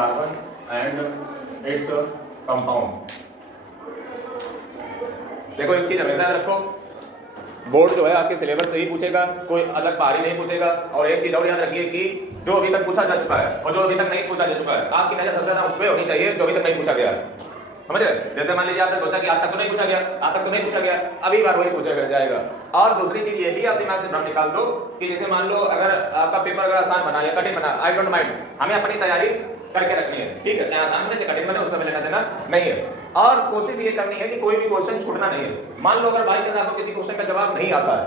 Carbon and its compound. देखो एक चीज हमेशा याद रखो, बोर्ड जो है आपके सिलेबस से ही पूछेगा, कोई अलग बाहरी नहीं पूछेगा। और एक चीज और याद रखिए कि जो अभी तक पूछा जा चुका है और जो अभी तक नहीं पूछा जा चुका है, आपकी नजर सबसे ज्यादा उस पर होनी चाहिए जो अभी तक नहीं पूछा गया। समझ रहे? जैसे मान लीजिए आपने सोचा कि आज तक तो नहीं पूछा गया, आज तक तो नहीं पूछा गया, अभी बार वही पूछा जाएगा। और दूसरी चीज ये भी आप दिमाग से भ्रम निकाल दो कि जैसे मान लो अगर आपका पेपर अगर आसान बना या कठिन बना, आई डोंट माइंड, हमें अपनी तैयारी करके रखनी है, ठीक है, चाहे आसान बने चाहे कठिन बने, उसका लेना देना नहीं है। और कोशिश ये करनी है कि कोई भी क्वेश्चन छूटना नहीं है। मान लो अगर बाई चांस आपको किसी क्वेश्चन का जवाब नहीं आता है,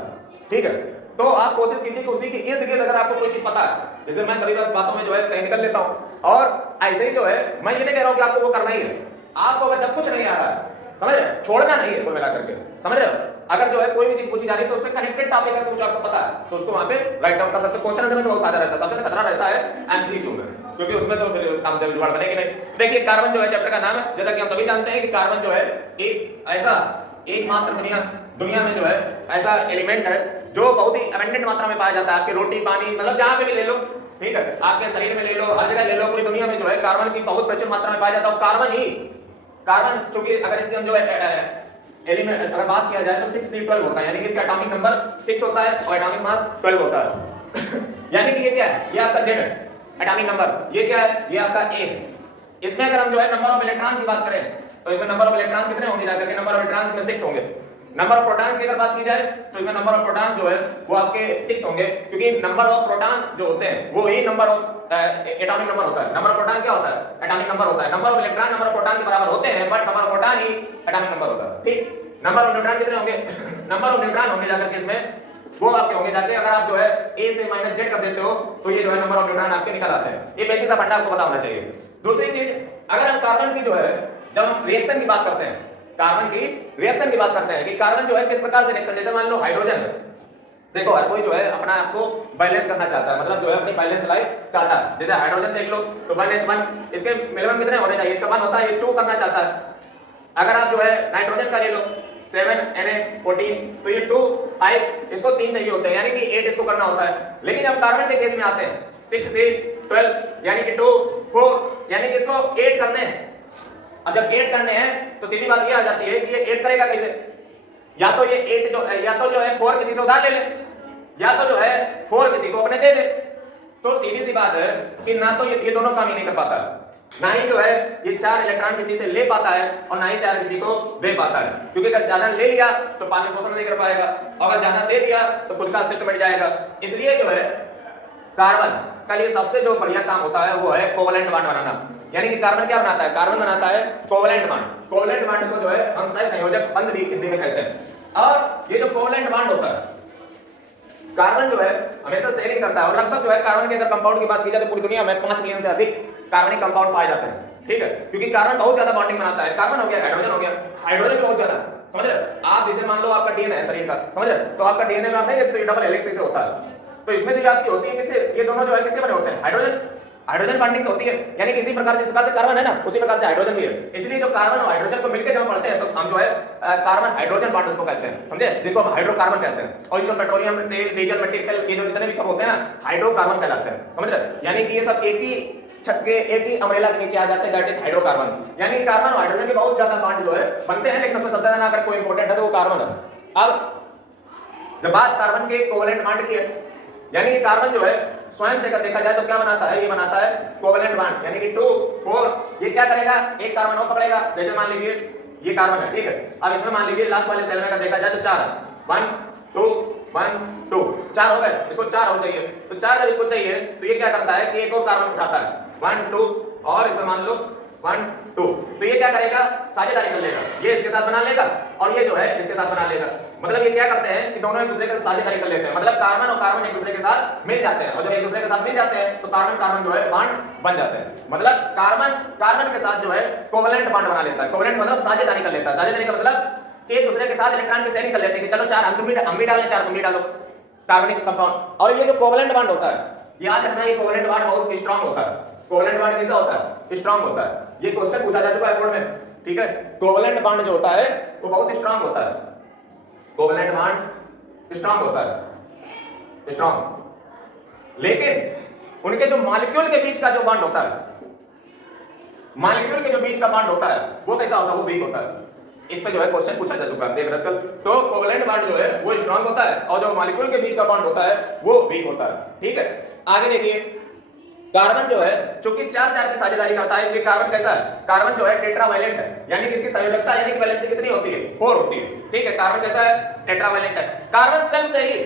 ठीक है, तो आप कोशिश कीजिए कि उसी के इर्द गिर्द अगर आपको कोई चीज पता है, जैसे मैं कभी बातों में जो है कहीं निकल लेता हूं, और ऐसे ही जो है मैं ये नहीं कह रहा हूं कि आपको वो करना ही है। आपको अगर जब कुछ नहीं आ रहा है, समझ रहे, छोड़ना नहीं है कुल मिलाकर के, समझ रहे हो? अगर जो है कोई भी चीज पूछी जा रही है तो उससे कनेक्टेड टॉपिक है, कुछ आपको पता है तो उसको वहां पे राइट डाउन कर सकते हो। क्वेश्चन आंसर में तो बहुत फायदा रहता है, सबसे खतरा रहता है एमसीक्यू में, क्योंकि उसमें तो फिर काम जब जुगाड़ बनेगी नहीं। देखिए कार्बन जो है चैप्टर का नाम है, जैसा कि हम सभी जानते हैं कि कार्बन जो है एक ऐसा एकमात्र दुनिया में जो है ऐसा एलिमेंट है जो बहुत ही अबंडेंट मात्रा में पाया जाता है। आपकी रोटी पानी मतलब जहां पे भी ले लो, ठीक है, आपके शरीर में ले लो, हर जगह ले लो, पूरी दुनिया में जो है कार्बन की बहुत प्रचुर मात्रा में पाया जाता है। कार्बन चूंकि अगर इसकी हम जो है एलिमेंट अगर बात किया जाए तो 6 3 12 होता है, यानी कि इसका एटॉमिक नंबर 6 होता है और एटॉमिक मास 12 होता है। यानी कि ये क्या है, ये आपका Z है एटॉमिक नंबर, ये क्या है, ये आपका A है। इसमें अगर हम जो है नंबर ऑफ इलेक्ट्रॉन्स की बात करें तो इसमें नंबर ऑफ इलेक्ट्रॉन्स कितने होंगे, जाकर के नंबर ऑफ इलेक्ट्रॉन्स में 6 होंगे। नंबर ऑफ प्रोटॉन्स की अगर बात की जाए तो इसमें नंबर ऑफ प्रोटॉन्स जो है वो आपके 6 होंगे, क्योंकि नंबर ऑफ प्रोटॉन जो होते हैं वो ही नंबर ऑफ एटॉमिक नंबर होता है। नंबर ऑफ प्रोटॉन क्या होता है, एटॉमिक नंबर होता है। Number of electron number of proton के बराबर होते हैं, but number of proton he atomic number होता है, ठीक। नंबर ऑफ न्यूट्रॉन कितने होंगे, नंबर ऑफ न्यूट्रॉन होंगे जाकर के इसमें वो आपके होंगे जाके, अगर आप जो है A से -Z कर देते हो तो ये जो है नंबर ऑफ न्यूट्रॉन आपके निकल आते हैं। ये बेसिक सा फंडा आपको पता होना चाहिए। दूसरी चीज, अगर हम कार्बन की जो है जब हम रिएक्शन की बात करते हैं, कार्बन की रिएक्शन की बात करते हैं कि कार्बन जो है किस प्रकार से रिएक्शन, जैसे मान लो हाइड्रोजन है, देखो हर कोई जो है अपना आपको बैलेंस करना चाहता है, मतलब जो है अपनी बैलेंस लाइफ चाहता है। जैसे हाइड्रोजन देख लो तो 1H1, इसके मिनिमम कितने होने चाहिए, इसका 1 होता है, ये 2 करना चाहता है। अगर आप जो है नाइट्रोजन का ले लो 7Na14, तो ये 2 5, इसको 3 चाहिए होते हैं, यानी कि 8 इसको करना होता है। लेकिन अब कार्बन के केस में आते हैं 6 से 12, यानी कि 2 4, यानी कि इसको 8 करने हैं। अब जब 8 करने हैं तो सीधी बात ये आ जाती है कि ये 8 करेगा कैसे, या तो ये 8 जो या तो जो है 4 किसी से उधार ले ले, या तो जो है 4 किसी को अपने दे दे। तो सीधी सी बात है कि ना तो ये दोनों काम ही नहीं कर पाता है, ना ही जो है ये 4 इलेक्ट्रॉन किसी से ले पाता है और ना ही 4 किसी को दे पाता है। क्योंकि अगर ज्यादा ले लिया तो पालन पोषण नहीं कर पाएगा, और अगर ज्यादा दे दिया तो खुद का अस्तित्व मिट जाएगा। इसलिए जो है कार्बन का लिए सबसे जो बढ़िया काम होता है वो है कोवलेंट बॉन्ड बनाना। यानी कि कार्बन क्या बनाता है, कार्बन बनाता है कोवलेंट बॉन्ड। कोवलेंट बॉन्ड को जो है हम सहसंयोजक बंध भी हिंदी में कहते हैं। और ये जो कोवलेंट बॉन्ड होता है, कार्बन जो है हमेशा शेयरिंग करता है, और लगभग जो है कार्बन के अगर कंपाउंड की बात की जाए तो पूरी दुनिया में 5 मिलियन से अधिक कार्बनिक कंपाउंड पाए जाते हैं, ठीक है, क्योंकि कार्बन बहुत ज्यादा बॉन्डिंग बनाता है। कार्बन हो गया, हाइड्रोजन हो गया, हाइड्रोजन बहुत ज्यादा, समझ रहे? आप जैसे मान लो आपका डीएनए है शरीर का, समझ रहे, तो आपका डीएनए में आप नहीं देखते डबल हेलिक्स से होता है, तो इसमें जो आपकी होती है किससे, ये दोनों जो है किससे बने होते हैं, हाइड्रोजन बॉन्डिंग होती है। यानी कि इसी प्रकार से कार्बन है ना, उसी प्रकार से हाइड्रोजन भी है। इसलिए जो कार्बन और हाइड्रोजन को मिलकर जब पढ़ते हैं तो हम जो है कार्बन हाइड्रोजन बॉन्ड उसको कहते हैं, समझे, जिसको हम हाइड्रोकार्बन कहते हैं। और जो पेट्रोलियम, तेल, डीजल, मिट्टी, ये जो जितने भी सब होते हैं ना, हाइड्रोकार्बन कहलाते हैं, समझ रहे? यानी कि ये सब एक ही छत के एक ही अम्ब्रेला के नीचे आ जाते हैं, दैट इज हाइड्रोकार्बन। यानी कि कार्बन और हाइड्रोजन के बहुत ज्यादा बॉन्ड जो है बनते हैं, लेकिन उसमें सबसे ज्यादा अगर कोई इंपॉर्टेंट है तो वो कार्बन है। अब जब बात कार्बन के कोवलेंट बॉन्ड की है, यानी कि कार्बन जो है स्वयं से अगर देखा जाए तो क्या बनाता है, ये बनाता है कोवलेंट बॉन्ड, यानी कि 2 4, ये क्या करेगा, एक कार्बन और पकड़ेगा। जैसे मान लीजिए ये कार्बन है, ठीक है, अब इसमें मान लीजिए लास्ट वाले सेल में अगर देखा जाए तो 4 है, 1 2 1 2, 4 हो गए, इसको 4 और चाहिए, तो 4 जब इसको चाहिए तो ये क्या करता है कि एक और कार्बन उठाता है, 1 2, और इसे मान लो 1 2, तो ये क्या करेगा, साझेदारी कर लेगा, ये इसके साथ बना लेगा और ये जो है इसके साथ बना लेगा। मतलब ये क्या करते हैं कि दोनों एक दूसरे के साथ साझेदारी कर लेते हैं, मतलब कार्बन और कार्बन एक दूसरे के साथ मिल जाते हैं, और जब एक दूसरे के साथ मिल जाते हैं तो कार्बन कार्बन जो है बॉन्ड बन जाते हैं। मतलब कार्बन कार्बन के साथ जो है कोवलेंट बॉन्ड बना लेता है। कोवलेंट मतलब साझेदारी कर लेता है, साझेदारी का मतलब एक दूसरे के साथ इलेक्ट्रॉन की शेयरिंग कर लेते हैं कि चलो 4 हम भी डालें, 4 तुम भी डालो, कार्बनिक कंपाउंड। और ये जो कोवलेंट बॉन्ड होता है, याद रखना ये कोवलेंट बॉन्ड बहुत स्ट्रांग होता है। कोवलेंट बॉन्ड कैसा होता है, स्ट्रांग होता है। ये क्वेश्चन पूछा जा चुका है बोर्ड में, ठीक है, कोवलेंट बॉन्ड जो होता है वो बहुत स्ट्रांग होता है, कोवलेंट बॉन्ड स्ट्रांग होता है, स्ट्रांग। लेकिन उनके जो मॉलिक्यूल के बीच का जो बॉन्ड होता है मॉलिक्यूल के जो बीच का बॉन्ड होता है वो कैसा होता है, वो वीक होता है। इस पे जो है क्वेश्चन पूछा जा चुका है, देख रहे हैं। तो कोवेलेंट बॉन्ड जो है वो स्ट्रांग होता है और जो मॉलिक्यूल के बीच का बॉन्ड होता है वो वीक होता है। ठीक है, आगे देखिए, कार्बन जो है चूंकि 4-4 की साझेदारी करता है, इसलिए कार्बन कैसा है, कार्बन जो है टेट्रावैलेंट है, यानी कि इसकी संयोजकता यानी कि वैलेंसी कितनी होती है, 4 होती है। ठीक है, कार्बन कैसा है, टेट्रावैलेंट है। कार्बन सेल से ही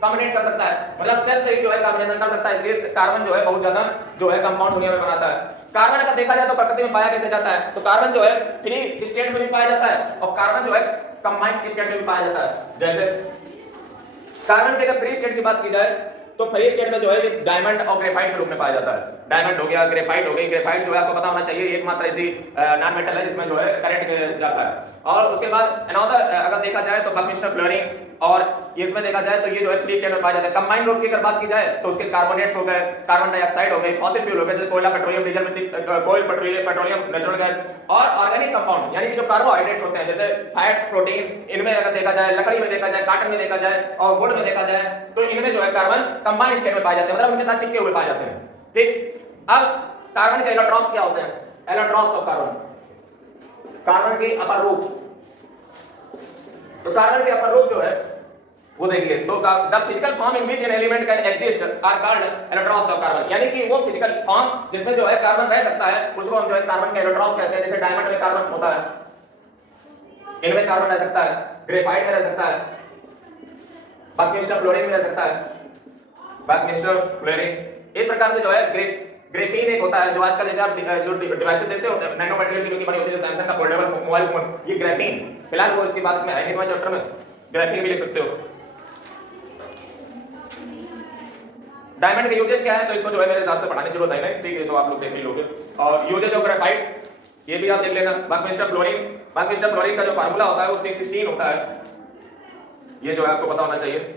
कॉम्बिनेट कर सकता है, मतलब सेल से ही जो है कॉम्बिनेशन कर सकता है, इसलिए कार्बन जो है बहुत ज्यादा जो है कंपाउंड दुनिया में बनाता है। कार्बन अगर देखा जाए तो प्रकृति में पाया कैसे जाता है, तो कार्बन जो है फ्री स्टेट में भी पाया जाता है और कार्बन जो है कंबाइंड स्टेट में भी पाया जाता है। जैसे कार्बन के अगर फ्री स्टेट की बात की जाए तो फ्री स्टेट में जो है ये डायमंड और ग्रेफाइट के रूप में पाया जाता है। डायमंड हो गया, ग्रेफाइट हो गई। ग्रेफाइट जो है आपको पता होना चाहिए एकमात्र ऐसी नॉन मेटल है जिसमें जो है करंट जाता है। और उसके बाद अनदर अगर देखा जाए तो बकमिस्टर फ्लोरीन, और इसमें देखा जाए तो ये जो है फ्री स्टेट में पाया जाता है। कंबाइंड ग्रुप की अगर बात की जाए तो उसके कार्बोनेट्स हो गए, कार्बन डाइऑक्साइड हो गई, फॉसिल फ्यूल हो गए जैसे कोयला, petroleum, diesel, petroleum, natural gas, और ऑर्गेनिक कंपाउंड यानी कि जो कार्बोहाइड्रेट्स होते हैं जैसे फैट्स, प्रोटीन, इनमें अगर देखा जाए, लकड़ी में देखा जाए, काटन में देखा जाए और वुड में देखा जाए तो इनमें जो है कार्बन कंबाइंड स्टेट में पाए जाते हैं, मतलब उनके साथ चिपके हुए पाए जाते हैं। ठीक, अब कार्बन के इलेक्ट्रॉन्स क्या होते हैं, इलेक्ट्रॉन्स ऑफ कार्बन, कार्बन की अपर रूप। तो कार्बन के अपर रूप जो है वो देखिए, तो the physical form in which an element can exist are called electrons of carbon, यानी कि वो फिजिकल फॉर्म जिसमें जो है कार्बन रह सकता है उसको हम जो है कार्बन के इलेक्ट्रॉन्स कहते हैं। जैसे डायमंड में कार्बन होता है, इनमें कार्बन रह सकता है, ग्रेफाइट में रह सकता है, बकमिस्टर फ्लोरीन में रह सकता है, बकमिस्टर फ्लोरीन। इस प्रकार से जो है ग्रेफीन एक होता है जो आजकल जैसे आप जो डिवाइसेस देखते हो नैनो मटेरियल की बनी होती है, सैमसंग का फोल्डेबल मोबाइल फोन, ये ग्रेफीन। फिलहाल वो इसकी बात इसमें है नहीं तुम्हारे चैप्टर में, ग्रेफीन भी लिख सकते हो। डायमंड के यूजेस क्या है तो इसको जो है मेरे हिसाब से पढ़ाने की जरूरत है नहीं, ठीक है, तो आप लोग देख ही लोगे। और यूजेस ऑफ ग्रेफाइट ये भी आप देख लेना। बकमिस्टर फ्लोरीन का जो फार्मूला होता है वो 616 होता है, ये जो है आपको पता होना चाहिए।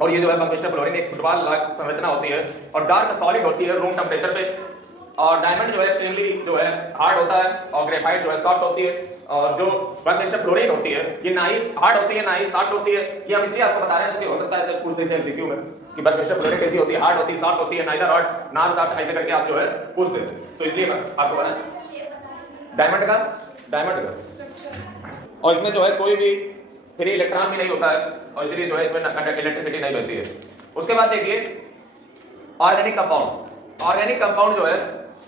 और ये जो है बकमिस्टर फ्लोरीन एक फुटबॉल लाइक संरचना होती है और डार्क सॉलिड होती है रूम टेम्परेचर पे। और डायमंड जो है एक्सट्रीमली जो है हार्ड होता है और ग्रेफाइट जो है सॉफ्ट होती है। और जो बकमिस्टर फ्लोरीन होती है ये ना ही हार्ड होती है ना ही सॉफ्ट होती है। ये हम इसलिए आपको बता रहे हैं कि हो सकता है पूछ देते हैं एमसीक्यू में कि बकमिस्टर फ्लोरीन कैसी होती है, हार्ड होती है, सॉफ्ट होती है, नाइदर हार्ड नॉर सॉफ्ट, ऐसे करके आप जो है पूछ देते हैं, तो इसलिए मैं आपको बताया डायमंड का। और इसमें जो है कोई भी फ्री इलेक्ट्रॉन भी नहीं होता है और इसलिए जो है इसमें इलेक्ट्रिसिटी नहीं बहती है। उसके बाद देखिए ऑर्गेनिक कंपाउंड जो है,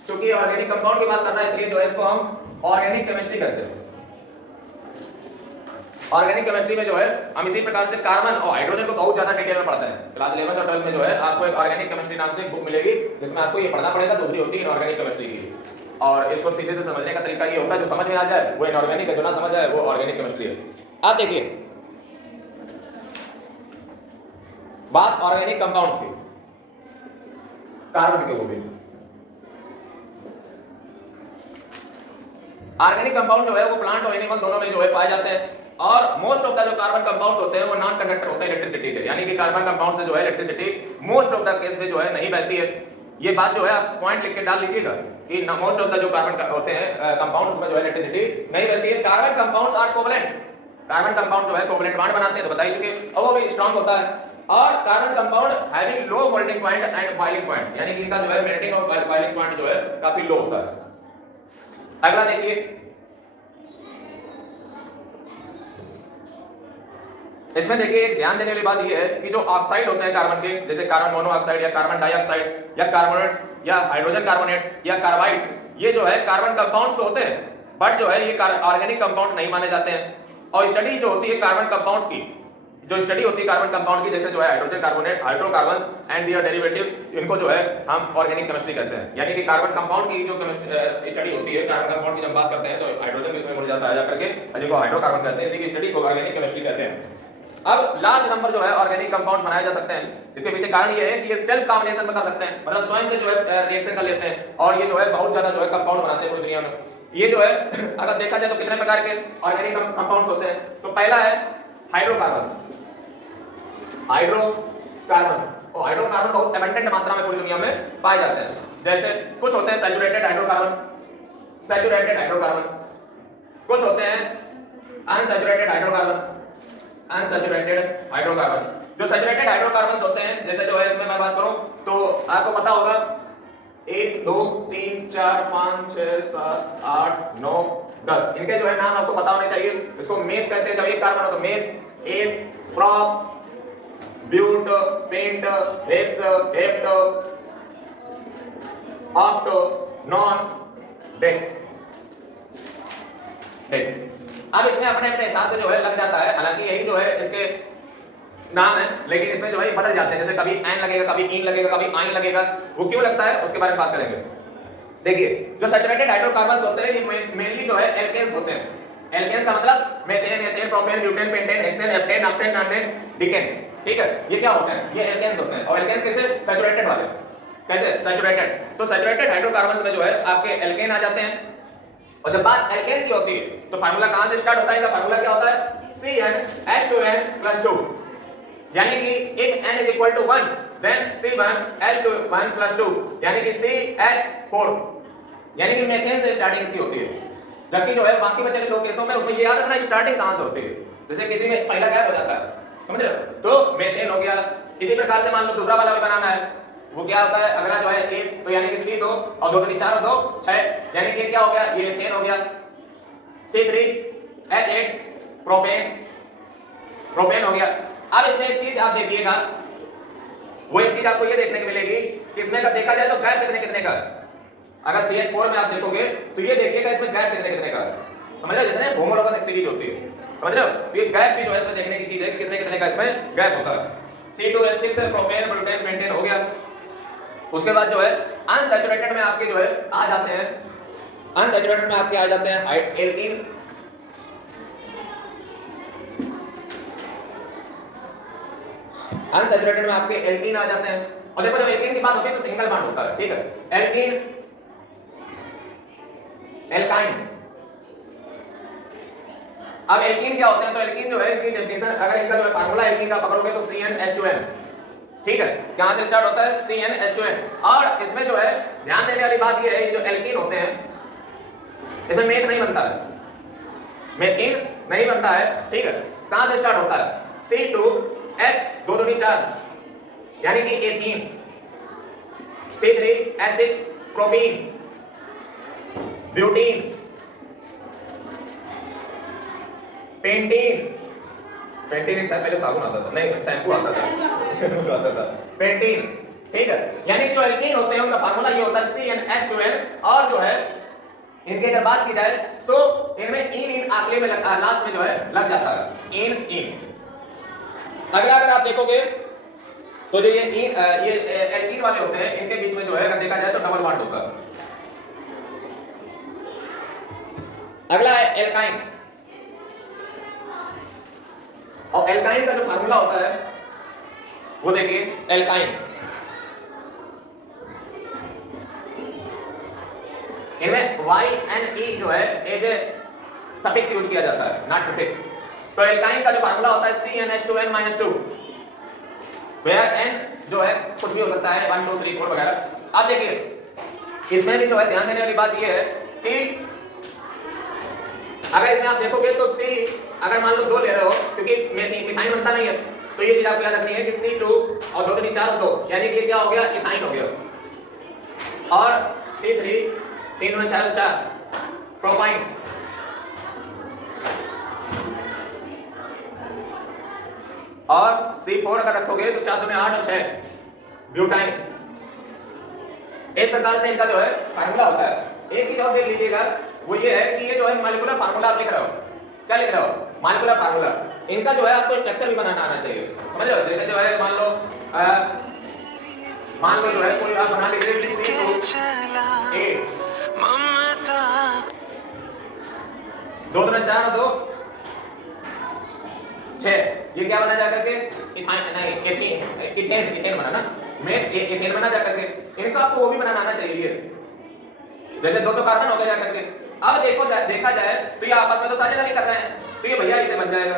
क्योंकि ऑर्गेनिक कंपाउंड की बात करना है इसलिए जो है इसको हम ऑर्गेनिक केमिस्ट्री कहते हैं। ऑर्गेनिक केमिस्ट्री में जो है हम इसी प्रकार से कार्बन और हाइड्रोजन को बहुत ज्यादा डिटेल में पढ़ते हैं। क्लास 11 और 12 में जो है आपको एक ऑर्गेनिक केमिस्ट्री नाम से एक बुक मिलेगी जिसमें आपको ये पढ़ना पड़ेगा। दूसरी होती है इनऑर्गेनिक केमिस्ट्री की, और इसको सीधे से समझने का तरीका ये होता है जो समझ में आ जाए वो इनऑर्गेनिक है, जो ना समझ आए वो ऑर्गेनिक केमिस्ट्री है। आप देखिए बात ऑर्गेनिक कंपाउंड्स की, कार्बन के वो भी ऑर्गेनिक कंपाउंड जो है वो प्लांट और एनिमल दोनों में जो है पाए जाते हैं। और मोस्ट ऑफ द जो कार्बन कंपाउंड्स होते हैं वो नॉन कंडक्टर होते हैं इलेक्ट्रिसिटी के, यानी कि कार्बन कंपाउंड से जो है electricity most of the case में जो है नहीं बहती है। ये बात जो है आप पॉइंट लिख के डाल लीजिएगा कि मोस्ट ऑफ द जो कार्बन होते हैं कंपाउंड उसमें जो है इलेक्ट्रिसिटी नहीं बहती है। Carbon compounds are covalent, carbon compound जो है कोवलेंट बॉन्ड बनाते हैं तो बता ही चुके, और वो भी स्ट्रांग होता है। और carbon compound having low melting point and boiling point, यानी कि इनका जो है मेल्टिंग और बॉइलिंग पॉइंट जो है काफी लो होता है। अगला देखिए, इसमें देखिए एक ध्यान देने वाली बात यह है कि जो ऑक्साइड होते हैं कार्बन के, जैसे कार्बन मोनोऑक्साइड या कार्बन डाइऑक्साइड या कार्बोनेट्स या हाइड्रोजन कार्बोनेट्स या कार्बाइड्स, ये जो है कार्बन कंपाउंड्स तो होते हैं बट जो है ये ऑर्गेनिक कंपाउंड नहीं माने जाते हैं। और स्टडी जो होती है कार्बन कंपाउंड्स की, जो स्टडी होती है कार्बन कंपाउंड की, जैसे जो है hydrogen carbonate, hydrocarbons and their derivatives, इनको जो है हम ऑर्गेनिक केमिस्ट्री कहते हैं। यानी कि कार्बन कंपाउंड की जो स्टडी होती है, कार्बन कंपाउंड की जब बात करते हैं तो हाइड्रोजन भी इसमें मिल जाता है जाकर के, जिनको हाइड्रोकार्बन कहते हैं, इसी की स्टडी को ऑर्गेनिक केमिस्ट्री कहते हैं। अब लार्ज नंबर जो है ऑर्गेनिक कंपाउंड बनाए जा सकते हैं, इसके पीछे कारण ये है कि ये सेल्फ कॉम्बिनेशन में कर सकते हैं, मतलब स्वयं से जो है रिएक्शन कर लेते हैं और ये जो है बहुत ज्यादा जो है कंपाउंड बनाते हैं पूरी दुनिया में। ये जो है अगर देखा जाए तो कितने प्रकार के ऑर्गेनिक कंपाउंड्स होते हैं, तो पहला है हाइड्रोकार्बन। और हाइड्रोकार्बन बहुत एबंडेंट मात्रा में पूरी दुनिया में पाए जाते हैं। जैसे कुछ होते हैं सैचुरेटेड हाइड्रोकार्बन, कुछ होते हैं अनसैचुरेटेड हाइड्रोकार्बन। जो सैचुरेटेड हाइड्रोकार्बन होते हैं, जैसे जो है इसमें मैं बात करूं तो आपको पता होगा 1 2 3 4 5 6 7 8 9 10 इनके जो है नाम आपको पता होने चाहिए। इसको मेथ कहते हैं। जब एक कार्बन हो तो meth, eth, prop, but, pent, hex, hept, oct, non, dec. अब इसमें अपने अपने हिसाब से जो है लग जाता है, हालांकि यही जो है इसके नाम है, लेकिन इसमें जो है बदल जाते हैं। जैसे कभी एन लगेगा, कभी इन लगेगा, कभी आइन लगेगा। वो क्यों लगता है उसके बारे में बात करेंगे। देखिए, जो सैचुरेटेड हाइड्रोकार्बन्स होते हैं ये मेनली जो है एल्केन्स होते हैं। एल्केन्स का मतलब methane, ethane, propane, butane, pentane, hexane, heptane, octane, नाइट्रेन, डिकेन। ठीक है, ये क्या होते हैं? ये एल्केन्स होते हैं। और एल्केन्स कैसे? सैचुरेटेड वाले। कैसे? सैचुरेटेड। तो सैचुरेटेड हाइड्रोकार्बन्स में जो है आपके एल्केन आ जाते हैं। और जब बात एल्केन की होती है तो फार्मूला कहां से स्टार्ट होता है? इसका फार्मूला क्या होता है? CnH2n+2, यानी कि if n is equal to 1 then C1H2 यानी कि CH4, यानी कि मीथेन से स्टार्टिंग इसकी होती है। जबकि जो है बाकी बचे दो केसों में उसमें ये याद रखना स्टार्टिंग कहां से होती है। जैसे किसी में पहला गैप हो जाता है, समझ रहे हो, तो मीथेन हो गया। इसी प्रकार से मान लो दूसरा वाला भी बनाना है, वो क्या होता है? अगला जो है 1 तो यानी कि C2 और 2 3 4 और 2 6, यानी कि क्या हो गया? ये एथेन हो गया। C3H8 प्रोपेन हो गया। अब इसमें एक चीज आप देखिएगा, वो एक चीज आपको ये देखने को मिलेगी कि इसमें अगर देखा जाए तो गैप कितने कितने का। अगर CH4 में आप देखोगे तो ये देखिएगा इसमें गैप कितने कितने का, समझ रहे हो? जैसे होमोलोगस एक सीरीज होती है, समझ रहे हो? तो ये गैप भी जो है इसमें देखने की चीज है कि कितने कितने का इसमें गैप होता है। C2H6 है, प्रोपेन, ब्यूटेन, पेंटेन हो गया। उसके बाद जो है अनसैचुरेटेड में आपके जो है आ जाते हैं, अनसैचुरेटेड में आपके आ जाते हैं एल्कीन, अनसैचुरेटेड में आपके एल्कीन आ जाते हैं। और देखो जब एल्कीन की बात होती है तो सिंगल बॉन्ड होता है, ठीक है? Alkene, alkyne. अब एल्कीन क्या होते हैं? तो एल्कीन जो है इनकी डेफिनेशन, अगर इनका जो फार्मूला एल्कीन का पकड़ोगे तो CnH2n, ठीक है? कहां से स्टार्ट होता है? CnH2n। और इसमें जो है ध्यान देने वाली बात ये है, ये जो एल्कीन होते हैं इसमें मेथ नहीं बनता है, मेथीन नहीं बनता है, ठीक है? कहां से स्टार्ट होता है? C2H 2 2 4 यानी कि ethene, C3H6 propene, butene, pentene. Pentene एक पहले साबुन आता था, नहीं शैम्पू आता था, पेंटीन, ठीक है? यानी कि जो एल्कीन होते हैं उनका फार्मूला ये होता है CnH2n। और जो है इनकी अगर बात की जाए तो इनमें इन आखिरी में लास्ट में जो है लग जाता है इन। अगला अगर आप देखोगे तो जो ये एल्कीन वाले होते हैं इनके बीच में जो है अगर देखा जाए तो डबल बॉन्ड होता है। अगला है एल्काइन, और एल्काइन का जो फार्मूला होता है वो देखिए, एल्काइन इनमें YnE जो है एज ए सफिक्स यूज किया जाता है, नॉट प्रीफिक्स। तो एल्काइन का जो फार्मूला होता है CnH2n-2, where n जो है कुछ भी हो सकता है 1 2 3 4 वगैरह। अब देखिए इसमें भी जो है ध्यान देने वाली बात ये है कि अगर इसमें आप देखोगे तो C अगर मान लो 2 ले रहे हो, क्योंकि मिथाइन बनता नहीं है, तो ये चीज आपको याद रखनी है कि C2 और 2 3 4 2 यानी कि क्या हो गया? इथाइन हो गया। और C3 3 2 4 4 प्रोपाइन, और C4 अगर रखोगे तो 4 2 8 और 6 ब्यूटाइन। इस प्रकार से इनका जो है फार्मूला होता है। एक चीज और देख लीजिएगा, वो ये है कि ये जो है मॉलिक्यूलर फार्मूला आप लिख रहे हो, क्या लिख रहे हो? Molecular formula. इनका जो है आपको स्ट्रक्चर भी बनाना आना चाहिए, समझ रहे हो? जैसे जो है मान लो जो है कोई आप बना लीजिए C2 2 2 4 2 6, ये क्या बना जा करके? इथेन बना ना, इथेन बना जा करके। इनको आपको वो भी बनाना आना चाहिए, जैसे 2 कार्बन हो गए जा करके। अब देखा जाए तो ये आपस में तो साझेदारी कर रहे हैं, तो ये भैया इसे बन जाएगा,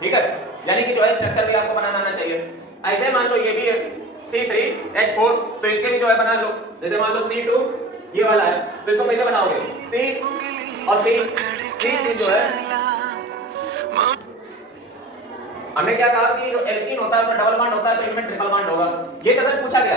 ठीक है? यानी कि जो है स्ट्रक्चर भी आपको बनाना आना चाहिए। ऐसे मान लो ये भी है C3H4, तो इसके भी जो है बना लो। जैसे मान लो C2 ये वाला है, तो इसको कैसे बनाओगे? C और C जो है हमने क्या कहा कि जो एल्कीन होता है उसमें डबल बॉन्ड होता है, तो इनमें ट्रिपल बॉन्ड होगा। ये कैसे पूछा गया?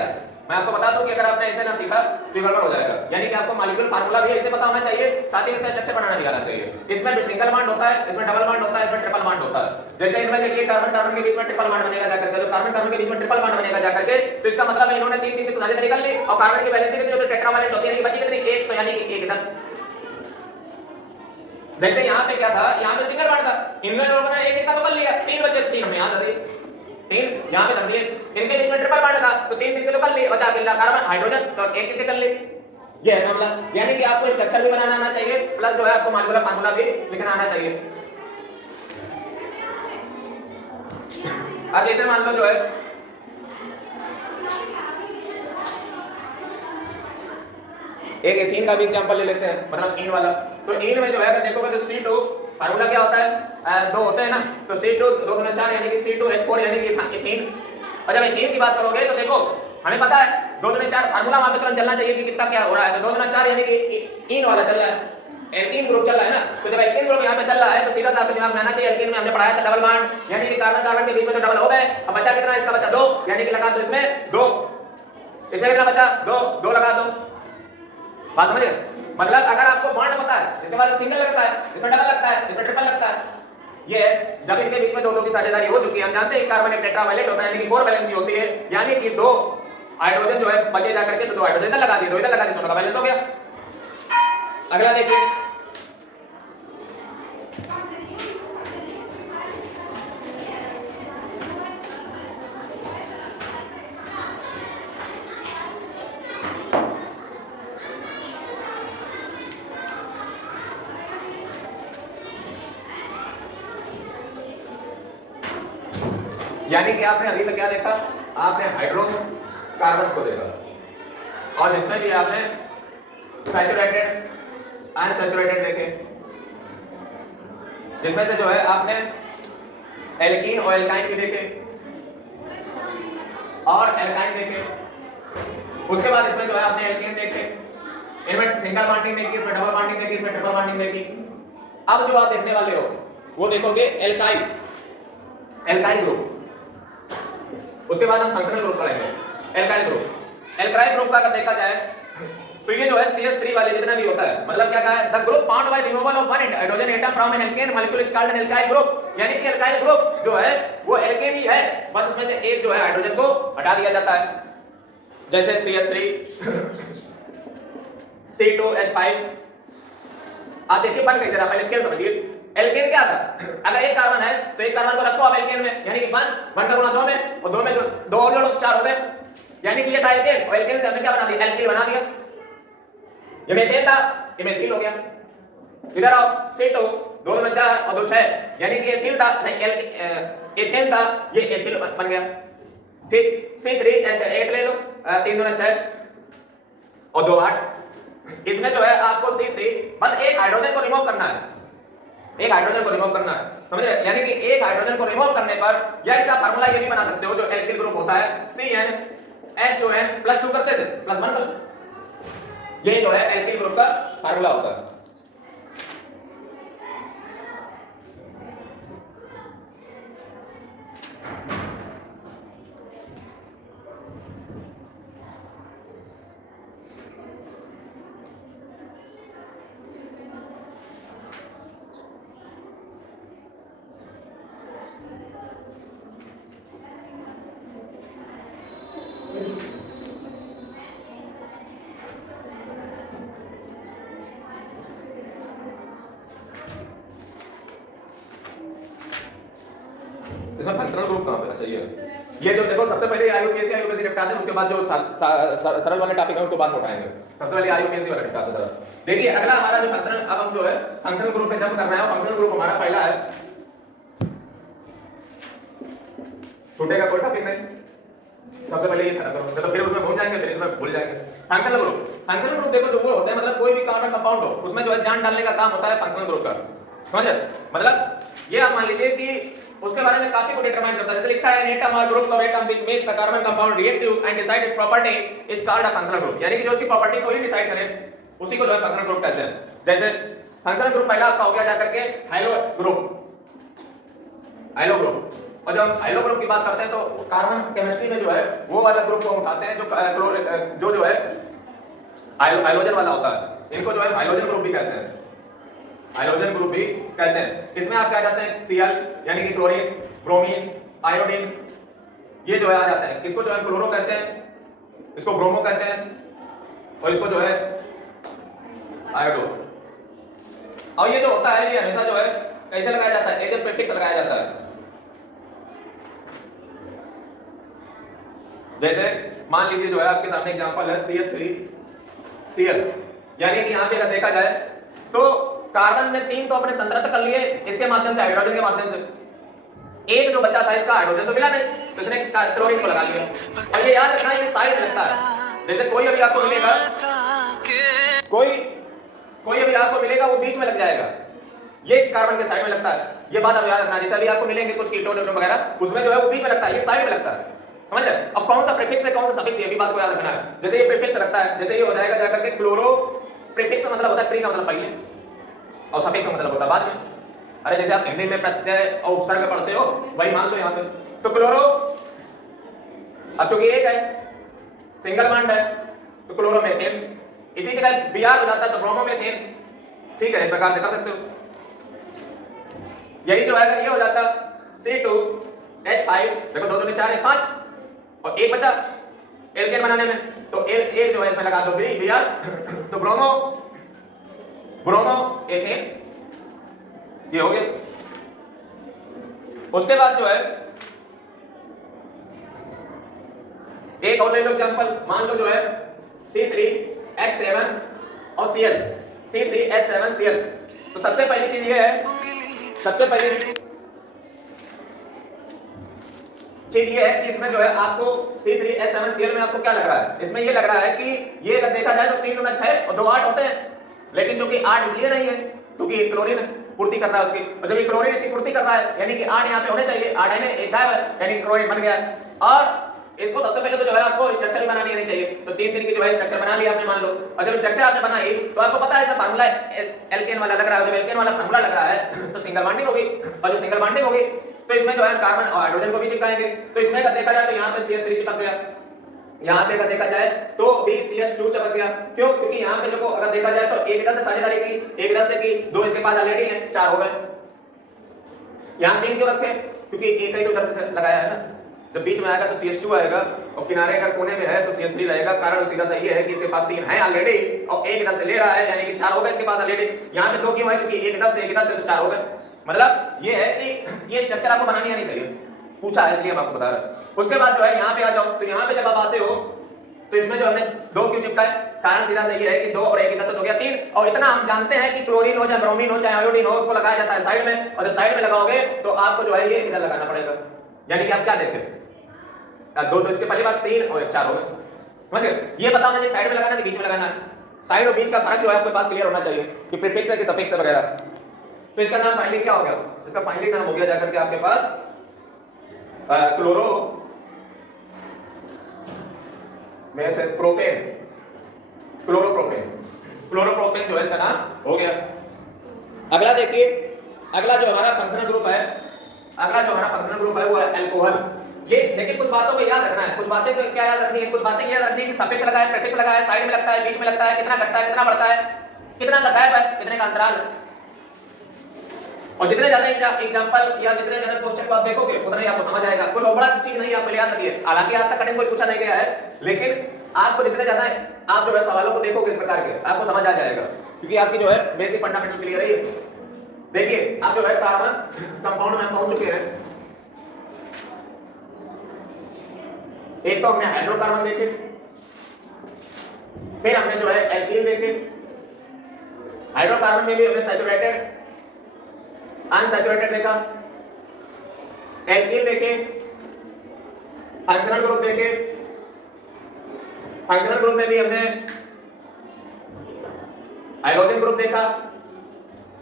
मैं आपको बता दूं कि अगर आपने ऐसे ना सीखा तो ये गड़बड़ हो जाएगा। यानी कि आपको मॉलिक्यूल फार्मूला भी ऐसे पता होना चाहिए, साथ ही इसका स्ट्रक्चर बनाना भी आना चाहिए। इसमें भी सिंगल बॉन्ड होता है, इसमें डबल बॉन्ड होता है, इसमें ट्रिपल बॉन्ड होता है। जैसे इनमें देखिए कार्बन कार्बन के बीच में ट्रिपल बॉन्ड बनेगा जाकर के, तो कार्बन कार्बन के बीच में ट्रिपल बॉन्ड बनेगा जाकर के, तो इसका मतलब है इन्होंने तीन तीन की साझेदारी कर ली और कार्बन की वैलेंसी कितनी होती है, टेट्रावैलेंट होती है, यानी बची कितनी, एक, तो यानी कि एक इधर। जैसे यहाँ पे क्या था, यहाँ पे सिंगल बॉन्ड था, इन लोगों ने एक एक का तो कर लिया, तीन बचे, तीन हमने यहाँ धर दिए, तीन यहाँ पे धर दिए। इनके बीच में ट्रिपल बॉन्ड था तो तीन तीन के तो कर लिए, बचा अकेला कार्बन हाइड्रोजन, तो एक एक कर लिए। ये है मामला। यानी कि आपको स्ट्रक्चर भी बनाना आना चाहिए, प्लस जो है आपको मॉलिक्यूलर फार्मूला भी लिखना आना चाहिए। अब जैसे मान लो जो है एक एथीन का भी एग्जांपल ले लेते हैं, मतलब ईन वाला। तो ईन में जो है अगर देखोगे तो C2 फार्मूला क्या होता है, दो होते हैं ना, तो C2 2 गुना 4 यानी कि C2H4 यानी कि एथीन। और जब एथीन की बात करोगे तो देखो हमें पता है 2 गुना 4 फार्मूला वहां पे तुरंत चलना चाहिए कि कितना क्या हो रहा है, तो 2 गुना 4 यानी कि ईन वाला चल रहा है, एल्कीन ग्रुप चल रहा है ना। तो जब एल्कीन ग्रुप यहाँ पे चल रहा है तो सीधा सा आपके दिमाग में आना चाहिए, एल्कीन में हमने पढ़ाया था डबल बॉन्ड, यानी कि कार्बन कार्बन के बीच में तो डबल हो गए, अब बचा कितना, इसका बचा 2, यानी कि लगा दो इसमें 2, इसमें कितना बचा 2, 2 लगा दो। बात समझ गए? मतलब अगर आपको बॉन्ड पता है, इसके बाद सिंगल लगता है, इसमें डबल लगता है, इसमें ट्रिपल लगता है, ये जब इनके बीच में दो दो की साझेदारी हो चुकी है, हम जानते हैं कार्बन एक टेट्रावैलेंट होता है, यानी कि 4 वैलेंसी होती है, यानी कि 2 हाइड्रोजन जो है बचे जाकर के, तो 2 हाइड्रोजन इधर लगा दिए, 2 इधर लगा दिए, दोनों का बैलेंस हो गया। अगला देखिए, यानी कि आपने अभी तक क्या देखा, आपने हाइड्रोकार्बन को देखा और जिसमें भी आपने सैचुरेटेड अनसैचुरेटेड देखे, जिसमें से जो है आपने एल्कीन और एल्काइन भी देखे और एल्काइन देखे। उसके बाद इसमें जो है आपने एल्कीन देखे, इनमें सिंगल बॉन्डिंग देखी, इसमें डबल बॉन्डिंग देखी, इसमें ट्रिपल बॉन्डिंग देखी। अब जो आप देखने वाले हो वो देखोगे एल्काइल ग्रुप। उसके बाद हम फंक्शनल ग्रुप करेंगे, एल्काइल ग्रुप। एल्काइल ग्रुप का अगर देखा जाए तो ये जो है CH3 वाले जितना भी होता है, मतलब क्या कहा है, the group found by removal of one hydrogen atom from an alkane molecule is called an alkyl group. यानी कि एल्काइल ग्रुप जो है वो एल्केन ही है, बस उसमें से एक जो है हाइड्रोजन को हटा दिया जाता है, जैसे CH3 C2H5। आप देखिए बन गई, जरा पहले खेल समझिए। एल्केन क्या था, अगर एक कार्बन है तो एक कार्बन को रखो आप एल्केन में, यानी कि 1 का गुणा 2 में, और 2 में जो 2 और जोड़ो 4 हो गए, यानी कि ये था एल्केन, और एल्केन से हमने क्या बना दिया, एल्किल बना दिया। ये मेथेन था, ये मेथिल हो गया। इधर आओ, C2 2 में 4 और 2 6, यानी कि एथिल था, नहीं एथेन था, ये एथिल बन गया। ठीक, C3H8 ले लो, 3 2 6 और 2 8। इसमें जो है आपको C3 बस एक हाइड्रोजन को रिमूव करना है, एक हाइड्रोजन को रिमूव करना है, समझ रहे? यानी कि एक हाइड्रोजन को रिमूव करने पर, या इसका फार्मूला ये भी बना सकते हो जो एल्किल ग्रुप होता है, CnH2n +2 करते थे +1 कर, ये जो है एल्किल ग्रुप का फार्मूला होता है। इसमें फंक्शनल ग्रुप कहां पे, अच्छा ये जो देखो सबसे पहले आईयूपीएसी निपटाते हैं, उसके बाद जो सरल वाले टॉपिक है उनको बाद में उठाएंगे। सबसे पहले आईयूपीएसी वाला निपटाते हैं। देखिए अगला हमारा जो फंक्शनल, अब हम जो है फंक्शनल ग्रुप पे जंप कर रहे हैं। फंक्शनल ग्रुप हमारा पहला है, छूटेगा कोई टॉपिक नहीं, सबसे पहले ये खत्म करो, तो फिर उसमें घूम जाएंगे, फिर इसमें भूल जाएंगे। फंक्शनल ग्रुप देखो जो वो होते हैं, मतलब कोई भी कार्बन कंपाउंड हो उसमें जो है जान डालने का काम होता है फंक्शनल ग्रुप का, समझे? मतलब ये आप मान लीजिए कि उसके बारे में काफी को डिटरमाइन करता है, जैसे लिखा है एटम और groups of atom which makes a carbon compound reactive and decide it's property is called a functional group. यानी कि जो उसकी प्रॉपर्टी को ही डिसाइड करे उसी को जो है फंक्शनल ग्रुप कहते हैं। जैसे फंक्शनल ग्रुप पहला आपका हो गया जाकर के हाइलो ग्रुप, और जब हम हाइलो ग्रुप की बात करते हैं तो कार्बन केमिस्ट्री में जो है वो वाला ग्रुप को उठाते हैं जो है हाइलोजन वाला होता है। इनको जो है हाइलोजन ग्रुप भी कहते हैं, हाइलोजन ग्रुप भी कहते हैं। इसमें आप क्या जाते हैं Cl यानी कि क्लोरीन, ब्रोमीन, आयोडीन, ये जो है आ जाते हैं। इसको जो है क्लोरो कहते हैं, इसको ब्रोमो कहते हैं और इसको जो है आयोडो। और ये जो होता है ये हमेशा जो है कैसे लगाया जाता है, एज ए प्रीफिक्स लगाया जाता है। जैसे मान लीजिए जो है आपके सामने एग्जांपल है CH3Cl, यानी कि यहां पे अगर देखा जाए तो कार्बन ने 3 तो अपने संतृप्त कर लिए इसके माध्यम से, हाइड्रोजन के माध्यम से। एक जो बचा था इसका हाइड्रोजन तो मिला नहीं, तो इसने क्लोरीन को लगा दिया। और ये याद रखना ये साइड में लगता है। जैसे कोई अभी आपको मिलेगा, कोई अभी आपको मिलेगा वो बीच में लग जाएगा, ये कार्बन के साइड में लगता है। ये बात आप याद रखना। जैसे अभी आपको मिलेंगे कुछ कीटोन वगैरह, उसमें जो है वो बीच में लगता है, ये साइड में लगता है। समझ रहे? अब कौन सा प्रीफिक्स है कौन सा सफिक्स, ये भी बात को याद रखना है। जैसे ये प्रीफिक्स लगता है, जैसे ये हो जाएगा जाकर के क्लोरो, प्रीफिक्स का मतलब होता है प्री का मतलब पहले और सफिक्स का मतलब होता है बाद में। अरे जैसे आप हिंदी में प्रत्यय और उपसर्ग पढ़ते हो वही मान लो यहां पे। तो क्लोरो, अब चूंकि एक है सिंगल बॉन्ड है तो क्लोरोमेथेन, इसी के साथ Br हो जाता है तो ब्रोमोमेथेन। ठीक है, इस प्रकार से कर सकते हो। यही जो है अगर ये हो जाता C2H5, देखो 2 2 4 है 5 और एक बचा एल्केन बनाने में, तो एक जो है इसमें लगा दो Br, तो ब्रोमो एथेन, ये हो गया। उसके बाद जो है एक और ले लो एग्जांपल, मान लो जो है C3H7 और Cl, C3H7Cl। तो सबसे पहली चीज ये है, सबसे पहली चीज ये है कि इसमें जो है आपको C3H7Cl में आपको क्या लग रहा है, इसमें ये लग रहा है कि ये अगर देखा जाए तो 3 गुना 6 और 2 8 होते हैं, लेकिन जो कि 8 इसलिए नहीं है क्योंकि क्लोरीन पूर्ति कर रहा है उसकी, और जब ये क्लोरीन इसकी पूर्ति कर रहा है यानी कि 8 यहाँ पे होने चाहिए, 8 है एक गायब है यानी कि क्लोरीन बन गया है। और इसको सबसे पहले तो जो है आपको स्ट्रक्चर बनानी आनी चाहिए, तो 3 दिन की जो है स्ट्रक्चर बना लिया आपने मान लो। और जब स्ट्रक्चर आपने बनाई तो आपको पता है इसका फार्मूला एल्केन वाला लग रहा है, जब एल्केन वाला फार्मूला लग रहा है तो सिंगल बॉन्डिंग होगी, और जब सिंगल बॉन्डिंग होगी तो इसमें जो है कार्बन और हाइड्रोजन को भी चिपकाएंगे। तो इसमें अगर देखा जाए तो यहाँ पे CH3 चिपक गया, यहाँ पे अगर देखा जाए तो भी CH2 चिपक गया। क्यों? क्योंकि यहाँ पे देखो अगर देखा जाए तो एक इधर से साझेदारी की, एक इधर से की, 2 इसके पास ऑलरेडी है, 4 हो गए। यहाँ 3 क्यों रखे? क्योंकि एक ही तो इधर से लगाया है ना, जब बीच में आएगा तो CH2 आएगा और किनारे अगर कोने में है तो CH3 रहेगा। कारण सीधा सा ये है कि इसके पास 3 है ऑलरेडी और एक इधर से ले रहा है यानी कि 4 हो गए इसके पास ऑलरेडी। यहाँ पे 2 क्यों है? क्योंकि एक इधर से तो 4 हो गए। मतलब ये है कि ये स्ट्रक्चर आपको बनानी आनी चाहिए, पूछा है इसलिए हम आपको बता रहे हैं। उसके बाद जो है यहाँ पे आ जाओ, तो यहाँ पे जब आप आते हो तो इसमें जो हमने 2 क्यों चिपका है? कारण सीधा सा ये है कि 2 और 1 इधर तो हो गया 3। और इतना हम जानते हैं कि क्लोरीन हो चाहे ब्रोमीन हो चाहे आयोडीन हो उसको लगाया जाता है साइड में, और जब साइड में लगाओगे तो आपको जो है ये इधर लगाना पड़ेगा। यानी कि आप क्या देखें, 2 तो इसके पहली बात 3 और 1 4 हो गए। समझ गए? ये पता होना चाहिए साइड में लगाना है कि बीच में लगाना है। साइड और बीच का फर्क जो है आपके पास क्लियर होना चाहिए कि प्रीफिक्स है कि सफिक्स है वगैरह। तो इसका नाम फाइनली क्या हो गया? इसका फाइनली नाम हो गया जाकर के आपके पास क्लोरो प्रोपेन, क्लोरोप्रोपेन जो है इसका नाम हो गया। अगला देखिए, अगला जो हमारा फंक्शनल ग्रुप है वो है अल्कोहल। ये लेकिन कुछ बातों को याद रखना है, कुछ बातें तो क्या याद रखनी है, कुछ बातें याद रखनी है कि सफिक्स लगा है, प्रीफिक्स लगा है, साइड में लगता है, बीच में लगता है, कितना घटता है, कितना बढ़ता है, कितना का गैप है, कितने का अंतराल है। और जितने ज्यादा एग्जांपल या जितने ज्यादा क्वेश्चन को आप देखोगे उतना ही आपको समझ आएगा। कोई बड़ा चीज नहीं आप याद रखिए, हालांकि आज तक कठिन कोई पूछा नहीं गया है, लेकिन आपको जितने ज्यादा आप जो है सवालों को देखोगे इस प्रकार के आपको समझ आ जाएगा, क्योंकि आपकी जो है बेसिक फंडामेंटल क्लियर है। देखिए आप जो है कार्बन कंपाउंड में पहुंच चुके हैं। एक तो हमने हाइड्रोकार्बन देखे, फिर हमने जो है एल्कीन देखे, हाइड्रोकार्बन में भी हमने सैचुरेटेड अनसैचुरेटेड देखा, एल्कीन देखे, फंक्शनल ग्रुप देखे, फंक्शनल ग्रुप में भी हमने हाइड्रोजन ग्रुप देखा।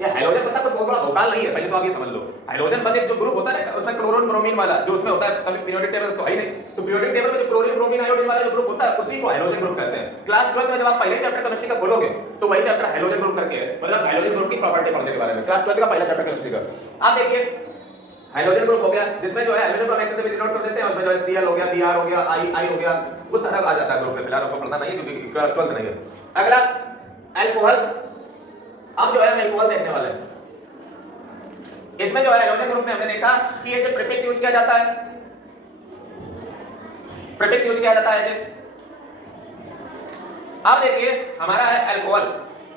ये हाइड्रोजन पता कुछ बहुत बड़ा भोकाल नहीं है, पहले तो आप ये समझ लो। हाइड्रोजन बस एक जो ग्रुप होता है ना उसमें क्लोरीन ब्रोमीन वाला जो उसमें होता है, कभी पीरियोडिक टेबल तो है ही नहीं, तो पीरियोडिक टेबल में जो क्लोरीन ब्रोमीन आयोडीन वाला जो ग्रुप होता है उसी को हाइड्रोजन ग्रुप कहते हैं। क्लास 12 में जब आप पहले चैप्टर केमिस्ट्री का खोलोगे तो वही चैप्टर हाइड्रोजन ग्रुप करके है, मतलब हाइड्रोजन ग्रुप की प्रॉपर्टी पढ़ने के बारे में, क्लास 12 का पहला चैप्टर केमिस्ट्री का। आप देखिए हाइड्रोजन ग्रुप हो गया जिसमें जो है हाइड्रोजन को हम एक्स से भी डिनोट कर देते हैं, उसमें जो है Cl हो गया, Br हो गया, I हो गया, उस तरह का आ जाता है ग्रुप में। फिलहाल आपको पढ़ना नहीं है क्योंकि क्लास 12 नहीं है। अगला अल्कोहल, अब जो है हम अल्कोहल देखने वाले हैं। इसमें जो है हाइड्रोजन ग्रुप में हमने देखा कि ये जो प्रीफिक्स यूज किया जाता है, प्रीफिक्स यूज किया जाता है। अब देखिए हमारा है अल्कोहल,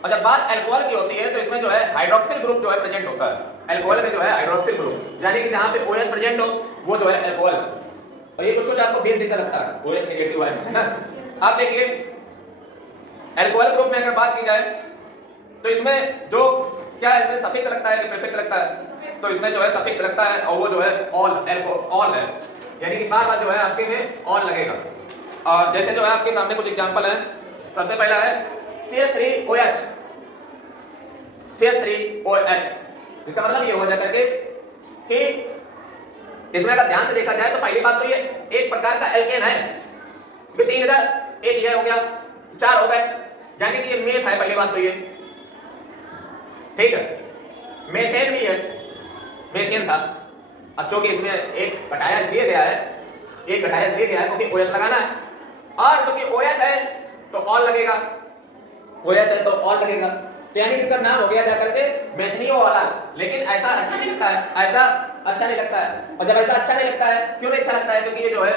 और जब बात अल्कोहल की होती है तो इसमें जो है हाइड्रोक्सिल ग्रुप जो है प्रेजेंट होता है। अल्कोहल में जो है हाइड्रोक्सिल ग्रुप, यानी कि जहां पे OH प्रेजेंट हो वो जो है अल्कोहल। और ये कुछ आपको बेस जैसा लगता है, OH नेगेटिव है ना। अब देखिए अल्कोहल ग्रुप में अगर बात की जाए तो इसमें जो क्या है, इसमें सफिक्स लगता है कि प्रीफिक्स लगता है, तो इसमें जो है सफिक्स लगता है और वो जो है ऑल, ऑल है, यानी कि बार बार जो है आपके में ऑल लगेगा। और जैसे जो है आपके सामने कुछ एग्जांपल है। सबसे पहला है CH3OH, CH3OH, इसका मतलब ये हो जाता है कि इसमें अगर ध्यान से देखा जाए तो पहली बात तो ये एक प्रकार का एल्केन है, 3 इधर, एक ये हो गया, 4 हो गए, यानी कि ये मेथ है। पहली बात तो ये ठीक है, मेथेन भी है, मेथेन था। अब चूंकि इसमें एक घटाया इसलिए गया है, एक घटाया इसलिए गया है क्योंकि OH लगाना है, और क्योंकि OH है तो ऑल लगेगा, OH है तो ऑल लगेगा, तो यानी कि इसका नाम हो गया जाकर के मेथनियो वाला। लेकिन ऐसा अच्छा नहीं लगता है, ऐसा अच्छा नहीं लगता है। और जब ऐसा अच्छा नहीं लगता है, क्यों नहीं अच्छा लगता है? क्योंकि ये जो है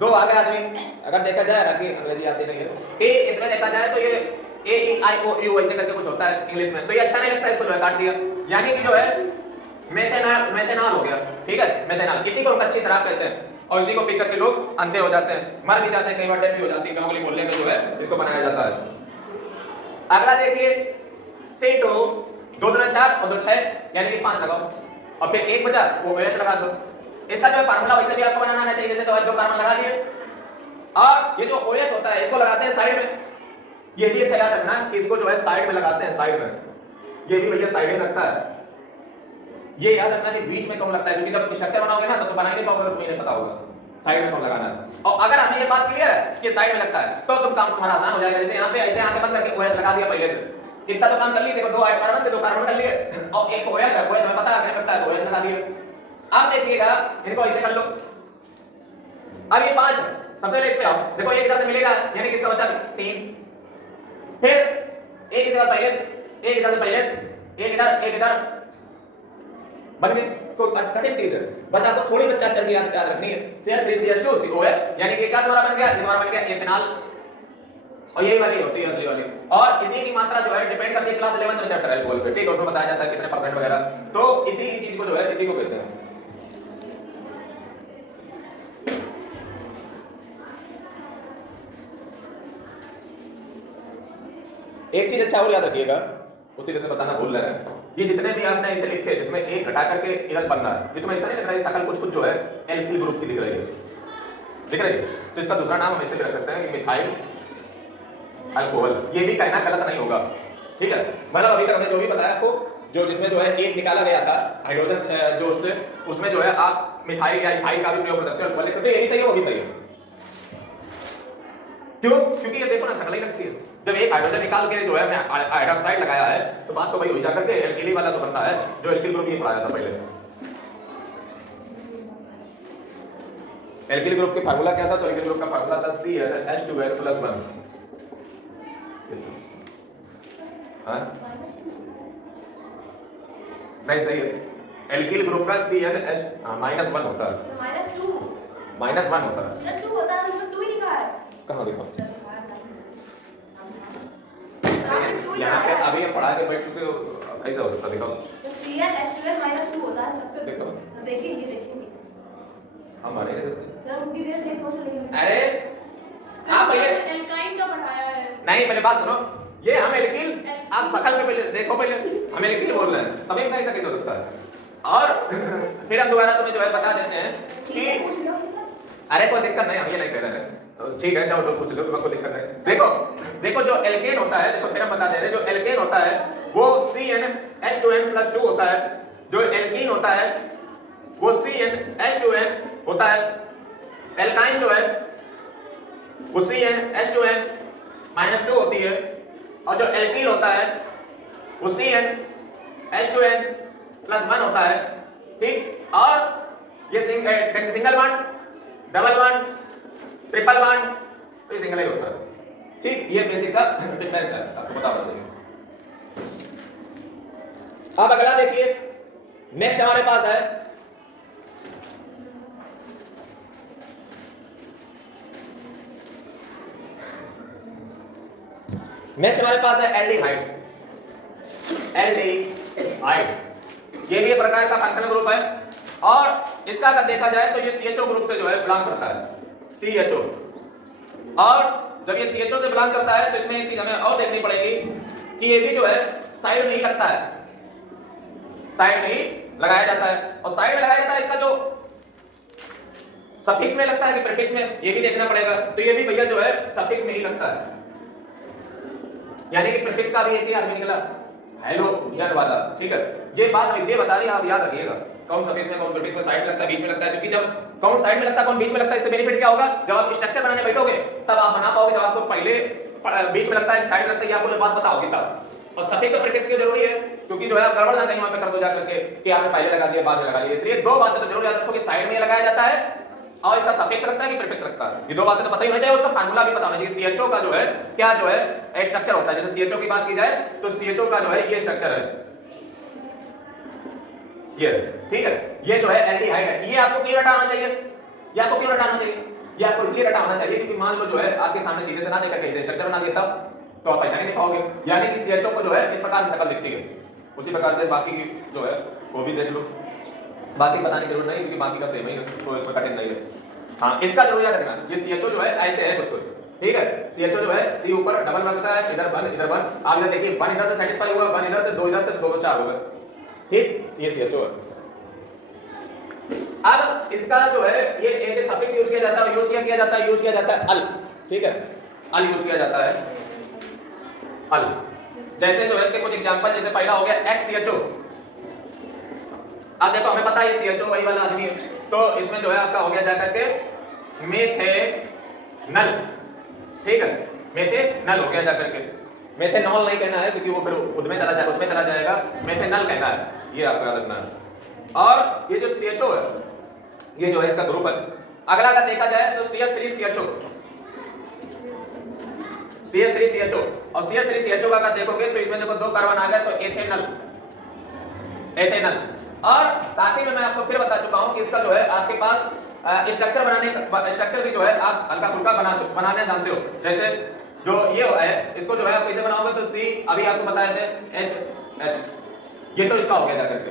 दो आगे आदमी, अगर देखा जाए कि अंग्रेजी आती नहीं है, कि इसमें देखा जाए तो ये AEIOU ऐसे करके कुछ होता है इंग्लिश में, तो ये अच्छा नहीं लगता है, इसको जो है काट दिया, यानी कि जो है मेथेनॉल, मेथेनॉल हो गया, ठीक है, मेथेनॉल। इसी को हम कच्ची शराब कहते हैं, और इसी को पी करके लोग अंधे हो जाते हैं, मर भी जाते हैं, कई बार डेथ भी हो जाती है। गांव गली मोहल्ले में जो है इसको बनाया जाता है। अगला देखिए C2, 2 दूना 4 और 2 6, यानी कि 5 लगाओ, और फिर एक बचा वो OH लगा दो। इसका जो है फार्मूला वैसे भी आपको बनाना आना चाहिए, जैसे तो 2 कार्बन लगा दिए, और ये जो OH होता है इसको लगाते हैं साइड में। ये भी अच्छा याद रखना कि इसको जो है साइड में लगाते हैं, साइड में, ये भी भैया साइड में लगता है। ये याद रखना कि बीच में कौन लगता है, क्योंकि जब स्ट्रक्चर बनाओगे ना तो बना ही नहीं पाओगे, तुम्हें नहीं पता होगा साइड में कौन लगाना है। और अगर हमें ये बात क्लियर है कि साइड में लगता है तो तुम काम तुम्हारा आसान हो जाएगा। जैसे यहाँ पे ऐसे आंखें बंद करके OH लगा दिया पहले से, इतना तो काम कर लिए, देखो 2 कार्बन थे, 2 कार्बन कर लिए, और एक OH है, OH हमें पता है लगता है, OH लगा दिया। अब देखिएगा इनको ऐसे कर लो, अब ये 5 है, सबसे पहले इस पे आओ, देखो एक इधर से मिलेगा, यानी कि इसका बचा 3, फिर एक इधर पहले, एक इधर से पहले, एक इधर, एक इधर, बन गई। कोई कठिन चीज है, बस आपको थोड़ी बच्चा चल याद रखनी है। CH3CH2COH, यानी कि क्या तुम्हारा बन गया, तुम्हारा बन गया इथेनॉल, और यही वाली होती है असली वाली। और इसी की मात्रा जो है डिपेंड करती है क्लास 11 में चैप्टर अल्कोहल पे, ठीक है, उसमें बताया जाता है कितने परसेंट वगैरह, तो इसी की चीज को जो है इसी को कहते हैं। एक चीज अच्छा और याद रखिएगा, उसी तरह से बताना भूल रहे हैं, ये जितने भी आपने इसे लिखे जिसमें एक घटा करके इधर बनना है, ये तुम्हें ऐसा नहीं लग रहा है शकल कुछ कुछ जो है एल्किल ग्रुप की दिख रही है, दिख रही है, तो इसका दूसरा नाम हम ऐसे भी रख सकते हैं कि मिथाइल अल्कोहल। ये भी कहना गलत नहीं होगा, ठीक है। मतलब अभी तक हमने जो भी बताया आपको, जो जिसमें जो है एक निकाला गया था हाइड्रोजन जो उससे, उसमें जो है आप मिथाइल या इथाइल का भी प्रयोग कर सकते हो, लिख सकते हो, ये भी सही है वो भी सही है। क्यों? क्योंकि ये देखो ना शकल ही लगती है। जब एक हाइड्रोजन निकाल के जो है हमने हाइड्रोक्साइड लगाया है तो बात तो वही हो जाकर के एल्किली वाला तो बनता है, जो एल्किल ग्रुप ये पढ़ाया था पहले। एल्किल ग्रुप के फार्मूला क्या था? तो एल्किल ग्रुप का फार्मूला था CnH2n+1। हाँ नहीं सही है, एल्किल ग्रुप का CnH-1 होता है, -1 होता है। सर 2 होता है, उसमें 2 ही लिखा है। कहाँ देखो? यहाँ पे अभी हम पढ़ा के बैठ चुके हो, ऐसा हो सकता देखो। तो CnH2n-2 होता है सबसे। देखो देखिए ये देखिए, हम माने नहीं सकते। जरा उतनी देर से सोच लेंगे। अरे आप पहले एल्काइन का पढ़ाया है। नहीं, पहले बात सुनो, ये हम एल्किल, आप शकल में पहले देखो, पहले हम एल्किल बोल रहे हैं, तभी कैसा कैसे हो सकता है। और फिर हम दोबारा तुम्हें जो है बता देते हैं कि पूछ लो। अरे कोई दिक्कत नहीं, हम ये नहीं कह रहे हैं, ठीक है, जाओ जो पूछ लो, कोई दिक्कत नहीं। देखो देखो जो एल्केन होता है, देखो फिर हम बता दे रहे हैं, जो एल्केन होता है वो CnH2n+2 होता है, जो एल्कीन होता है वो CnH2n होता है, एल्काइन जो है वो CnH2n-2 होती है, और जो एल्कीन होता है वो CnH2n+1 होता है, ठीक, और ये single bond, double bond, triple bond, तो ये सिंगल ही होता है। ठीक, ये बेसिक सा डिफरेंस है, आपको पता होना चाहिए। अब अगला देखिए, नेक्स्ट हमारे पास है एल्डिहाइड। एल्डिहाइड ये भी एक प्रकार का फंक्शनल ग्रुप है, और इसका अगर देखा जाए तो ये CHO ग्रुप से जो है बिलोंग करता है, CHO। और जब ये CHO से बिलोंग करता है तो इसमें एक चीज हमें और देखनी पड़ेगी कि ये भी जो है साइड में ही लगता है, साइड में ही लगाया जाता है। और साइड में लगाया जाता है, इसका जो सफिक्स में लगता है कि प्रीफिक्स में, ये भी देखना पड़ेगा। तो ये भी भैया जो है सफिक्स में ही लगता है, यानी कि प्रीफिक्स का भी एक ही आदमी निकला, हेलोजन वाला। ठीक है, ये बात हम इसलिए बता रहे हैं, आप याद रखिएगा कौन सफिक्स में, कौन प्रीफिक्स में, साइड में लगता है, बीच में लगता है। क्योंकि जब कौन साइड में लगता है, कौन बीच में लगता है, इससे बेनिफिट क्या होगा, जब आप स्ट्रक्चर बनाने बैठोगे तब आप बना पाओगे। जब आपको पहले बीच में लगता है, साइड में लगता है, ये आपको बात पता होगी तब। और सफिक्स और प्रीफिक्स की जरूरी है, क्योंकि जो है आप गड़बड़ ना कहीं वहां पे कर दो जाकर के कि आपने पहले लगा दिया बाद में लगा लिया। इसलिए दो बातें तो जरूर याद रखो कि साइड में लगाया जाता है और इसका सफिक्स लगता है कि प्रीफिक्स लगता है। ये दो बातें तो पता ही होनी चाहिए, उसका फार्मूला भी पता होना चाहिए। CHO का जो है क्या जो है स्ट्रक्चर होता है। जैसे CHO की बात की जाए तो CHO का जो है ये स्ट्रक्चर है, ये ठीक है। ये जो है एल्डिहाइड है। ये आपको क्यों रटा होना चाहिए, ये आपको क्यों रटा होना चाहिए, ये आपको इसलिए रटा होना चाहिए क्योंकि मान लो जो है आपके सामने सीधे से ना देकर के स्ट्रक्चर बना दिया तब तो आप पहचान नहीं पाओगे। यानी कि CHO को जो है इस प्रकार से शक्ल दिखती है, उसी प्रकार से बाकी की जो है वो भी देख लो। बाकी बताने की जरूरत नहीं क्योंकि बाकी का सेम ही है, तो इसमें कठिन नहीं है। हाँ, इसका जरूर याद रखना, ये CHO जो है ऐसे है कुछ, ठीक है। CHO जो है C ऊपर डबल बनता है, इधर 1 इधर 1। आप इधर देखिए 1 इधर से सेटिस्फाई हुआ, 1 इधर से, 2 इधर से, 2 2 4 हो गए। ठीक, ये CHO है। अब इसका जो है ये एक सफिक्स यूज किया जाता है, यूज किया जाता है अल। ठीक है, अल यूज किया जाता है, अल। जैसे जो है इसके कुछ एग्जांपल, जैसे पहला हो गया XCHO। अब देखो हमें पता है ये CHO वही वाला आदमी है, तो इसमें जो है आपका हो गया जाकर के मेथेनल। ठीक है, मेथेनल हो गया जाकर के। मेथेनॉल नहीं कहना है क्योंकि वो फिर उसमें चला जाएगा, उसमें चला जाएगा। मेथेनल कहना है, ये आपको याद रखना है। और ये जो CHO है, ये जो है इसका ग्रुप है। अगला अगर देखा जाए तो CH3CHO, CH3CHO। और CH3CHO का अगर देखोगे तो इसमें देखो 2 कार्बन आ गए, तो एथेनल, एथेनल। और साथ ही में मैं आपको फिर बता चुका हूं कि इसका जो है आपके पास स्ट्रक्चर बनाने का स्ट्रक्चर भी जो है आप हल्का फुल्का बनाने जानते हो। जैसे जो ये है, इसको जो है आप कैसे बनाओगे, तो C अभी आपको बताए थे H, ये तो इसका हो गया जाकर के।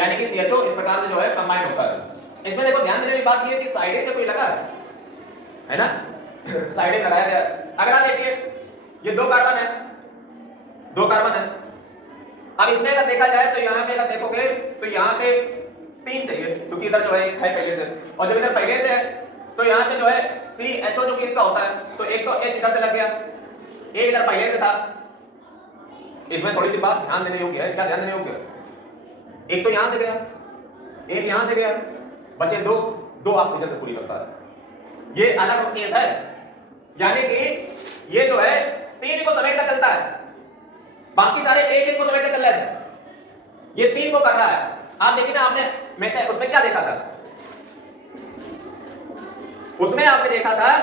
यानी कि CHO इस प्रकार से जो है कंबाइन होता है। इसमें देखो ध्यान देने वाली बात ये है कि साइडें पे कोई लगा है ना साइडें लगाया गया। अगला देखिए, ये 2 कार्बन है, 2 कार्बन है। अब इसमें अगर देखा जाए तो यहाँ पे अगर देखोगे तो यहाँ पे 3 चाहिए, क्योंकि इधर जो है एक है पहले से, और जब इधर पहले से है तो यहाँ पे जो है CHO जो कि इसका होता है, तो एक तो H इधर से लग गया, एक इधर पहले से था। इसमें थोड़ी सी बात ध्यान देने योग्य है। क्या ध्यान देने योग्य है, एक तो यहां से गया, एक यहां से गया, बचे 2 ऑक्सीजन से पूरी करता है। ये अलग केस है, यानी कि ये जो है 3 को समेट कर चलता है, बाकी सारे एक को समेट कर चल रहे थे, ये 3 को कर रहा है। आप देखिए ना, आपने मैं उसमें क्या देखा था, उसमें आपने देखा था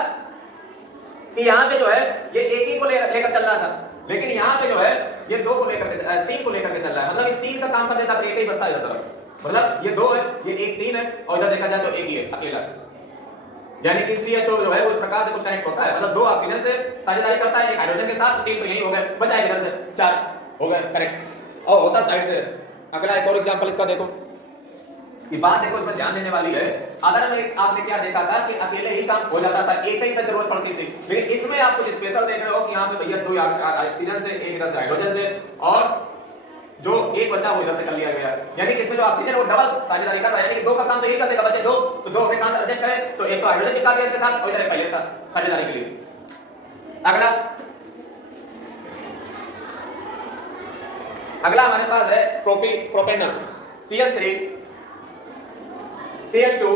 कि यहां पे जो है ये एक ही को लेकर चल रहा था, लेकिन यहां पे जो है ये 2 को लेकर के 3 को लेकर के चल रहा है। मतलब ये 3 का काम कर देता है, एक ही बचता है इधर। मतलब ये 2 है, ये एक 3 है, और इधर देखा जाए तो एक ही है अकेला। यानी कि CHO जो है उस प्रकार से कुछ कनेक्ट होता है, मतलब 2 ऑक्सीजन से साझेदारी करता है, एक हाइड्रोजन के साथ, 3 तो यही हो गए, बचा एक इधर से, 4 हो गए कनेक्ट, और होता साइड से। अगला एक और एग्जांपल इसका देखो, कि बात देखो इसमें ध्यान देने वाली है। अगर में आपने क्या देखा था कि अकेले ही काम हो जाता था, एक ही तक जरूरत पड़ती थी, लेकिन इसमें आप कुछ स्पेशल देख रहे हो कि यहाँ पे भैया 2 ऑक्सीजन से, एक इधर से हाइड्रोजन से, और जो एक बचा वो इधर से कर लिया गया। यानी कि इसमें जो ऑक्सीजन वो डबल साझेदारी कर रहा है, यानी कि 2 का काम तो यही कर देगा, बचे 2, तो 2 अपने कहां से एडजस्ट करें, तो एक तो हाइड्रोजन चिपका दिया इसके साथ, और इधर पहले था साझेदारी के लिए। अगला हमारे पास है propanal, CH3 CH2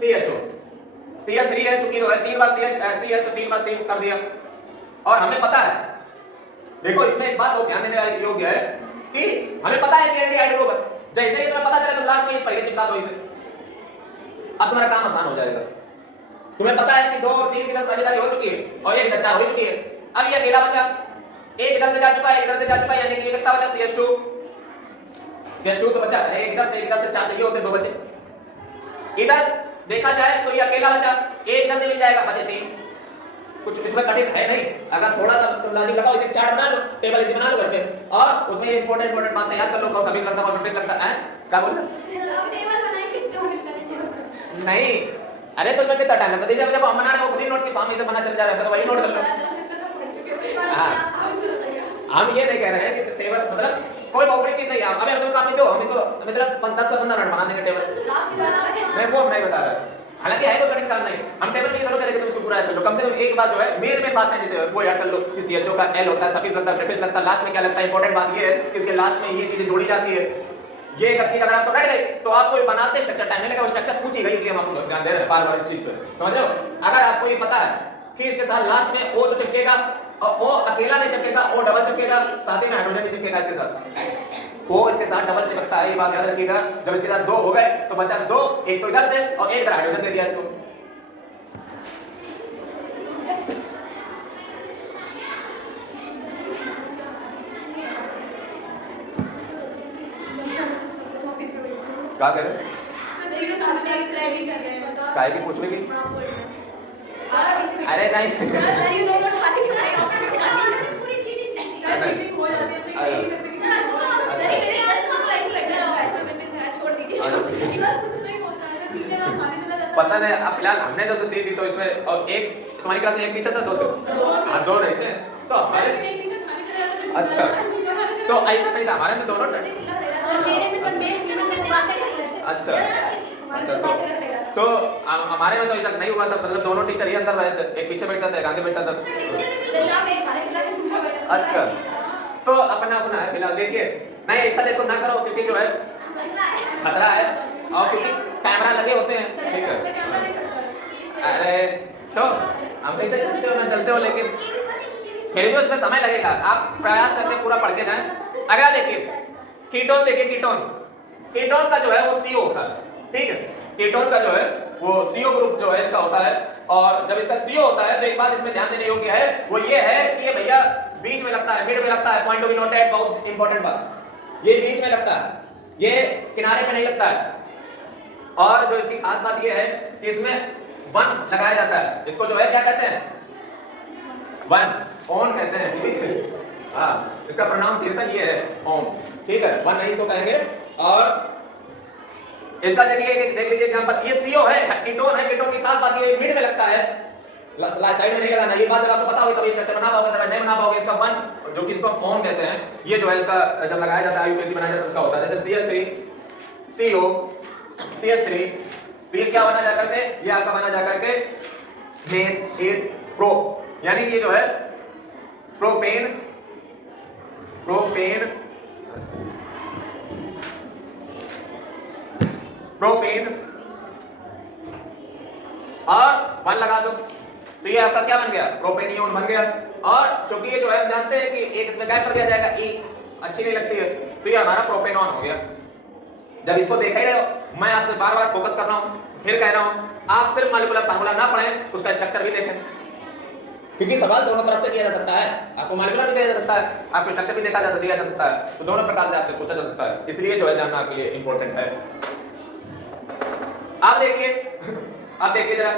CHO। CH3 है, चूंकि जो है 3 बार C है तो 3 बार C कर दिया। और हमें पता है, देखो इसमें एक बात और ध्यान देने वाली योग्य है कि हमें पता है कि एल्डिहाइड ग्रुप है, जैसे ही तुम्हें पता चले तुम लास्ट में पहले चिपका दो इसे, अब तुम्हारा काम आसान हो जाएगा। तुम्हें पता है कि 2 और 3 की तरफ साझेदारी हो चुकी है और 1 इधर 4 हो चुकी है। अब ये अकेला बचा, एक इधर से जा चुका है, एक इधर से जा चुका है, यानी कि ये कितना बचा CH2 तो बचा। अरे एक इधर से 4 चाहिए होते, 2 बचे। इधर देखा जाए तो ये अकेला बचा, एक इधर से मिल जाएगा, बचे 3। कुछ इसमें कठिन है नहीं, अगर थोड़ा सा तुम लॉजिक लगाओ, इसे चार्ट बना लो, टेबल इसे बना लो घर पे और उसमें ये इंपॉर्टेंट बातें याद कर लो, कौन सा भी लगता है, कौन लगता है। क्या बोल रहे अब टेबल बनाएंगे तो नहीं, अरे तो इसमें कितना टाइम लगता है, जैसे जब हम बना रहे हो खुद ही नोट की फॉर्म में से बना चल जा रहा है, तो वही नोट कर लो। हम ये नहीं कह रहे हैं कि टेबल मतलब कोई बहुपरी चीज नहीं है। अबे तुम कापी दो, हम तो मतलब 10 से 15 मिनट बना देंगे टेबल, मैं वो नहीं बता रहा। हालांकि है कोई कठिन काम नहीं, हम टेबल नहीं करोगे कि तुम इसको पूरा याद कर लो। कम से कम एक बार जो है मेन बात है, जैसे वो याद कर लो कि CHO का L होता है, सफिक्स लगता है, प्रीफिक्स लगता है, लास्ट में क्या लगता है। इंपॉर्टेंट बात ये है कि इसके लास्ट में ये चीजें जोड़ी जाती है। ये एक अच्छी अगर आपको बैठ गई तो आपको ये बनाते स्ट्रक्चर टाइम नहीं लगा, वो स्ट्रक्चर पूछी गई इसलिए हम आपको ध्यान दे रहे हैं बार-बार इस चीज पे, समझ रहे हो। अगर आपको ये पता है कि इसके साथ लास्ट में O तो चिपकेगा और O अकेला नहीं चिपकेगा, O डबल चिपकेगा, साथ ही में हाइड्रोजन भी चिपकेगा इसके साथ। O इसके साथ डबल चिपकता है, ये बात याद रखिएगा। जब इसके साथ 2 हो गए तो बचा 2, एक तो इधर से और एक इधर हाइड्रोजन दे दिया इसको। क्या कह रहे हैं? काय की पूछने की? अरे नहीं पता नहीं, अब फिलहाल हमने तो दी थी तो इसमें, और एक तुम्हारी क्लास में एक टीचर था, 2 थे। हाँ 2 रहते हैं तो हमारे, अच्छा तो ऐसा नहीं था हमारे में, दोनों अच्छा तो हमारे में तो ऐसा नहीं हुआ था, मतलब दोनों टीचर ही अंदर रहे थे, एक पीछे बैठता था, एक आगे बैठता था। अच्छा तो अपना अपना है फिलहाल। देखिए नहीं ऐसा देखो ना करो, क्योंकि जो है खतरा है और क्योंकि कैमरा लगे होते हैं, ठीक है। अरे तो हम कहीं तक चलते हो ना चलते हो, लेकिन फिर भी उसमें समय लगेगा, आप प्रयास करके पूरा पढ़ के जाएं। अगला देखिए कीटोन, देखिए कीटोन का जो है वो CO होता है, ठीक है। कीटोन का जो है वो CO ग्रुप जो है इसका होता है, और जब इसका CO होता है तो एक बात इसमें ध्यान देने योग्य है, वो ये है कि ये भैया बीच में लगता है, मिड में लगता है। पॉइंट टू बी नोटेड, बहुत इंपॉर्टेंट बात, ये बीच में लगता है, ये किनारे पे नहीं लगता है। और जो इसकी खास बात ये है कि इसमें 1 लगाया जाता है, इसको जो है क्या कहते हैं, 1 ऑन कहते हैं, ठीक है। हाँ इसका प्रोनाउंसिएशन ये है ऑन, ठीक है, 1 नहीं इसको कहेंगे। और इसका देखिए देख लीजिए एग्जांपल, ये CO है, कीटोन है। कीटोन की खास बात ये मिड में लगता है, साइड में नहीं लगाना। ये बात जब आपको पता होगी तब ये स्ट्रक्चर बना पाओगे, तब नहीं बना पाओगे। इसका 1 जो कि इसको ऑन कहते हैं, ये जो है इसका जब लगाया जाता है IUPAC बनाया जाता है उसका होता है। जैसे CH3 CO CH3, तो ये क्या बना जा करके, ये आपका बना जा करके मेन एक प्रो, यानी कि ये जो है प्रोपेन और 1 लगा दो तो ये आपका क्या बन गया, प्रोपेनियन बन गया। और चूंकि ये जो है हम जानते हैं कि एक इसमें गैप कर दिया जाएगा, E अच्छी नहीं लगती है, तो ये हमारा प्रोपेनॉन हो गया। जब इसको देख ही रहे हो, मैं आपसे बार-बार फोकस कर रहा हूं, फिर कह रहा हूं, आप सिर्फ मॉलिक्यूलर फार्मूला ना पढ़ें, उसका स्ट्रक्चर भी देखें, क्योंकि सवाल दोनों तरफ से किया जा सकता है। आपको मॉलिक्यूलर भी दिया जा सकता है, आपको स्ट्रक्चर भी दिया जा सकता है, तो दोनों प्रकार से आपसे पूछा जा सकता है, इसलिए जो है जानना आपके लिए इंपॉर्टेंट है। आप देखिए जरा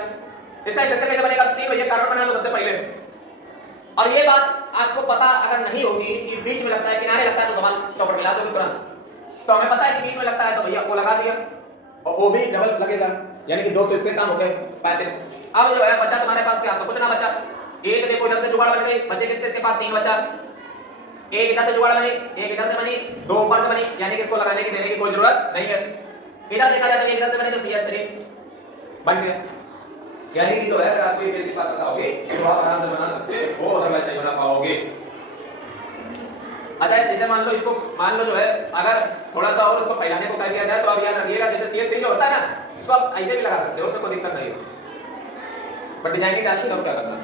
इसका स्ट्रक्चर कैसे बनेगा। 3 भैया कार्बन बना लो सबसे पहले, और ये बात आपको पता अगर नहीं होगी कि बीच में लगता है, किनारे लगता है, तो सवाल चौपट मिला दोगे तुरंत। तो हमें पता है कि बीच में लगता है तो भैया O लगा दिया, और O भी डबल लगेगा, यानी कि 2 तो इससे काम हो गए 35। अब जो है बचा तुम्हारे पास क्या, तो कुछ ना बचा। एक देखो इधर से जुगाड़ बन गई, बचे कितने इसके पास, 3 बचा। एक इधर से जुगाड़ बनी, एक इधर से बनी, 2 ऊपर से बनी, यानी कि इसको लगाने की देने की कोई जरूरत नहीं है। इधर देखा जाए तो एक इधर से बने तो CH3 बन गया, यानी कि जो है अगर आपको ये बेसिक बात पता होगी तो आप आराम से बना सकते हो, अदरवाइज नहीं बना पाओगे। अच्छा जैसे मान लो इसको, मान लो जो है अगर थोड़ा सा और इसको फैलाने को कह दिया जाए, तो आप याद रखिएगा जैसे CH3 जो होता है ना, इसको आप ऐसे भी लगा सकते हो, उसमें कोई दिक्कत नहीं है, बट डिजाइन ही डालनी है, क्या करना है।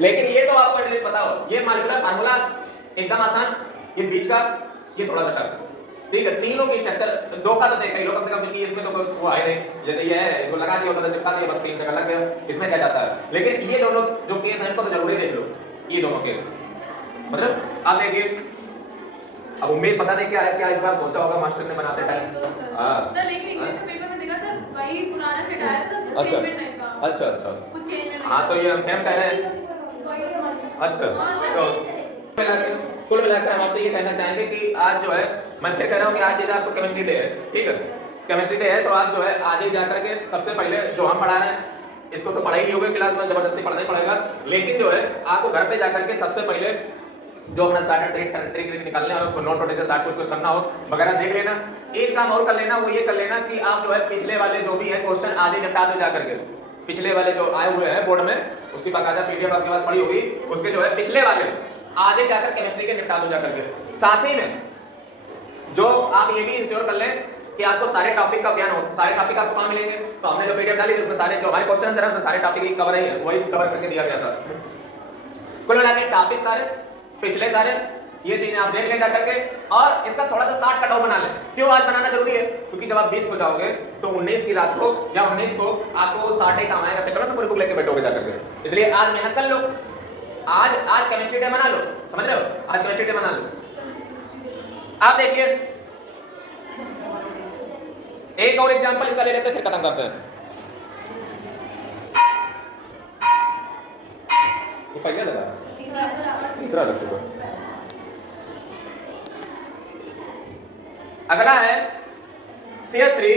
लेकिन ये तो आपको एटलीस्ट पता हो, ये मॉलिक्यूलर फार्मूला एकदम आसान, ये बीच का ये थोड़ा सा टफ, ठीक है, तीनों की स्ट्रक्चर दो का तो देखा ही लो कम से कम, क्योंकि इसमें तो कोई वो है नहीं, जैसे ये है इसको लगा दिया होता है, चिपका दिया बस, तीन का लग गया, इसमें क्या जाता है। लेकिन ये दोनों जो केस हैं इसको तो जरूरी देख लो, ये दोनों केस मतलब आप देखिए। अब उम्मीद पता नहीं क्या है, क्या इस बार सोचा होगा मास्टर ने बनाते टाइम। हां सर लेकिन इंग्लिश का पेपर में देखा सर वही पुराना सेट आया था, कुछ अच्छा। चेंजमेंट नहीं था। अच्छा अच्छा, कुछ चेंजमेंट हाँ तो ये मैम कह रहे हैं। अच्छा तो कुल मिलाकर हम आपसे ये कहना चाहेंगे कि आज जो है, मैं फिर कह रहा हूँ कि आज जैसे आपको केमिस्ट्री डे है, ठीक है, केमिस्ट्री डे है, तो आप जो है आज ही जाकर के सबसे पहले जो हम पढ़ा रहे हैं इसको तो पढ़ाई नहीं होगी क्लास में, जबरदस्ती पढ़ना ही पड़ेगा, लेकिन जो है आपको घर पे जाकर के सबसे पहले जो अपना स्टार्टर ट्रिक निकालने और नोट नोट से स्टार्ट कुछ करना हो वगैरह देख लेना। एक काम और कर लेना, वो ये कर लेना कि आप जो है पिछले वाले जो भी है क्वेश्चन आज ही निपटा दो जाकर के, पिछले वाले जो आए हुए हैं बोर्ड में उसकी बाकायदा पीडीएफ आपके पास पड़ी होगी, उसके जो है पिछले वाले आज ही जाकर केमिस्ट्री के निपटा दो जाकर के। साथ ही में जो आप ये भी इंश्योर कर लें कि आपको सारे टॉपिक का ज्ञान हो, सारे टॉपिक आपको कहां मिलेंगे, तो हमने जो पीडीएफ डाली थी उसमें सारे जो हमारे क्वेश्चन आंसर है उसमें सारे टॉपिक ही कवर है, वही कवर करके दिया गया था। कुल मिला के टॉपिक सारे पिछले सारे ये चीजें आप देख ले जाकर के, और इसका थोड़ा सा 60 कट ऑफ बना लें। क्यों आज बनाना जरूरी है, क्योंकि जब आप 20 को जाओगे तो 19 की रात को या 19 को आपको 60 ही काम आएगा, पेपर तो पूरी बुक लेके बैठोगे जाकर के। इसलिए आज मेहनत कर लो, आज केमिस्ट्री डे मना लो, समझ रहे हो, आज केमिस्ट्री डे मना लो। आप देखिए एक और एग्जांपल इसका ले लेते हैं, फिर खत्म करते हैं। ये पहले लगा, तीसरा लग चुका। अगला है CH3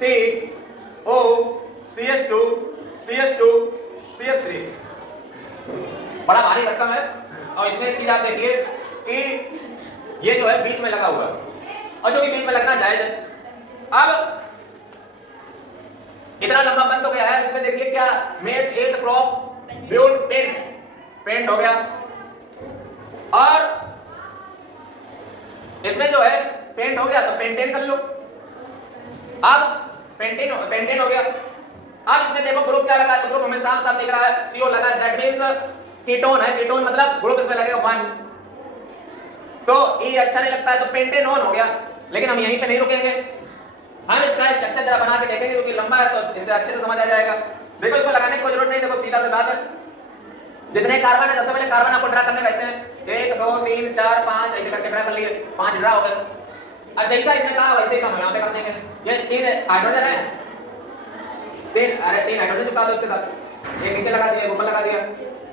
CO CH2 CH2 CH3, बड़ा भारी रकम है। और इसमें एक चीज आप देखिए कि ये जो है बीच में लगा हुआ है, और जो कि बीच में लगना जायज है। अब इतना लंबा बंद हो गया है, इसमें देखिए क्या मेथ एथ क्रॉप ब्यूट पेंट हो गया, और इसमें जो है पेंट हो गया तो पेंटेन कर लो। अब पेंटेन हो गया। अब इसमें देखो ग्रुप क्या लगा है, तो ग्रुप हमें साफ साफ दिख रहा है, CO लगा है, दैट मींस कीटोन है, कीटोन मतलब ग्रुप इसमें लगेगा 1। तो ये अच्छा नहीं लगता है तो पेंटेनोन हो गया। लेकिन हम यहीं पे नहीं रुकेंगे, हम इसका स्ट्रक्चर जरा बना के देखेंगे, क्योंकि लंबा है तो इससे अच्छे से समझ आ जाएगा। देखो इसको लगाने की कोई जरूरत नहीं, देखो सीधा सी बात है, जितने कार्बन है सबसे पहले कार्बन आपको ड्रा करने रहते हैं, 1 2 3 4 5 ऐसे करके ड्रा कर लिए, 5 ड्रा हो गए। अब जैसा इसने कहा वैसे ही हम यहाँ पे कर देंगे। ये 3 हाइड्रोजन है, 3 हाइड्रोजन चिपका दो इसके साथ, एक नीचे लगा दिया, ऊपर लगा दिया,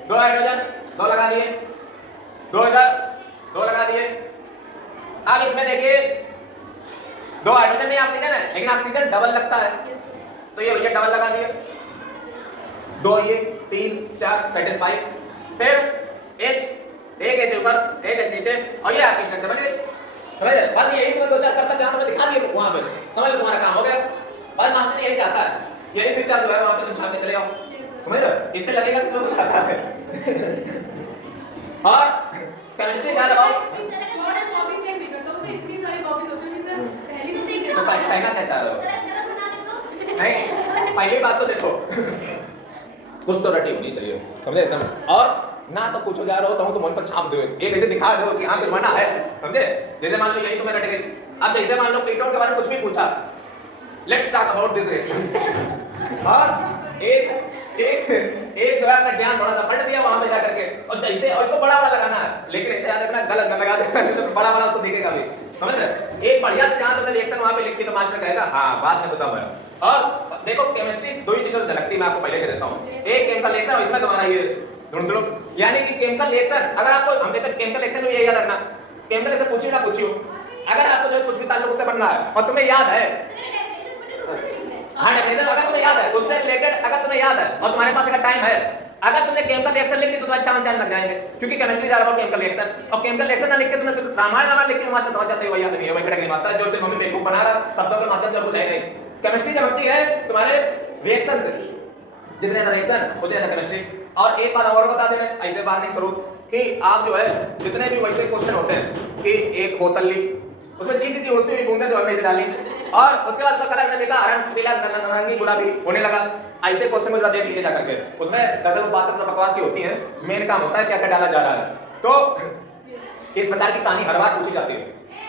2 हाइड्रोजन 2 लगा दिए, 2 इधर 2 लगा दिए। अब इसमें देखिए 2 हाइड्रोजन नहीं ऑक्सीजन है, लेकिन ऑक्सीजन डबल लगता है, तो ये भैया डबल लगा दिया, 2 ये 3 4 सेटिस्फाई। फिर एक H ऊपर एक H नीचे, और ये आपकी स्ट्रक्चर बन गई। समझ रहे, बस यही तुम्हें 2 4 करतब जहां तुम्हें दिखा दिए वहां पे समझ लो तुम्हारा काम हो गया। बस मास्टर यही चाहता है, यही पिक्चर जो है वहां पे तुम छाप के चले आओ, समझ रहे, इससे लगेगा कि तुम्हें कुछ आता है। और केमिस्ट्री का लगाओ, कॉपी चेक नहीं करता, तो इतनी सारी कॉपीज होती है सर, पहली तो नहीं तो कहना क्या चाह रहे हो? नहीं, पहली बात तो देखो कुछ तो रटी होनी चाहिए, समझे एकदम। और ना तो पूछो जा रहा हो तो मन पर छाप दो, एक ऐसे दिखा दो कि हाँ कुछ बना है, समझे। जैसे मान लो यही तुम्हें रट गई, अब जैसे मान लो कीटोन के बारे में कुछ भी पूछा, let's talk about this reaction, और एक जो है अपना ज्ञान थोड़ा सा पढ़ दिया वहां पे जाकर के, और जैसे और इसको बड़ा लगाना है, लेकिन ऐसे याद रखना गलत ना लगा देना, तो बड़ा उसको दिखेगा भी, समझ रहे। एक बढ़िया से जहां तुमने रिएक्शन वहां पे लिखी तो मास्टर कहेगा हाँ बात में तो दम है। और देखो केमिस्ट्री दो ही चीजों से झलकती है, मैं आपको पहले कह देता हूं, एक केमिकल रिएक्शन और इसमें तुम्हारा ये ढूंढ, यानी कि केमिकल रिएक्शन, अगर आपको हम कहते हैं केमिकल रिएक्शन में ये याद रखना, केमिकल रिएक्शन पूछिए ना पूछियो, अगर आपको जो कुछ भी ताल्लुक उससे बनना है और तुम्हें याद है, हाँ डेफिनेशन अगर तुम्हें याद है उससे रिलेटेड, अगर तुम्हें याद है और तुम्हारे पास अगर टाइम है, अगर तुमने केमिकल रिएक्शन लिख दी तो तुम्हारे चांद लग जाएंगे, क्योंकि केमिस्ट्री जा रहा है केमिकल रिएक्शन, और केमिकल रिएक्शन ना लिख के तुमने सिर्फ रामायण लिख के मास्टर समझ जाते हो, वही याद नहीं है, वही खड़क नहीं मारता, जो सिर्फ मम्मी बेवकूफ बना रहा शब्दों के माध्यम से कुछ है नहीं। केमिस्ट्री जब बनती है तुम्हारे रिएक्शन से, जितने रिएक्शन उतने केमिस्ट्री। और एक बात और बता दे रहे हैं ऐसे बात नहीं करो कि आप जो है जितने भी वैसे क्वेश्चन होते हैं कि एक बोतल ली, उसमें चीनी की उड़ती हुई बूंदें जो हमने इसे डाली, और उसके बाद उसका कलर मैंने देखा हरा पीला नारंगी गुलाबी होने लगा, ऐसे क्वेश्चन को जरा देख लीजिए जाकर के, उसमें दरअसल बातें बकवास की होती हैं, मेन काम होता है क्या क्या डाला जा रहा है। तो इस प्रकार की कहानी हर बार पूछी जाती है,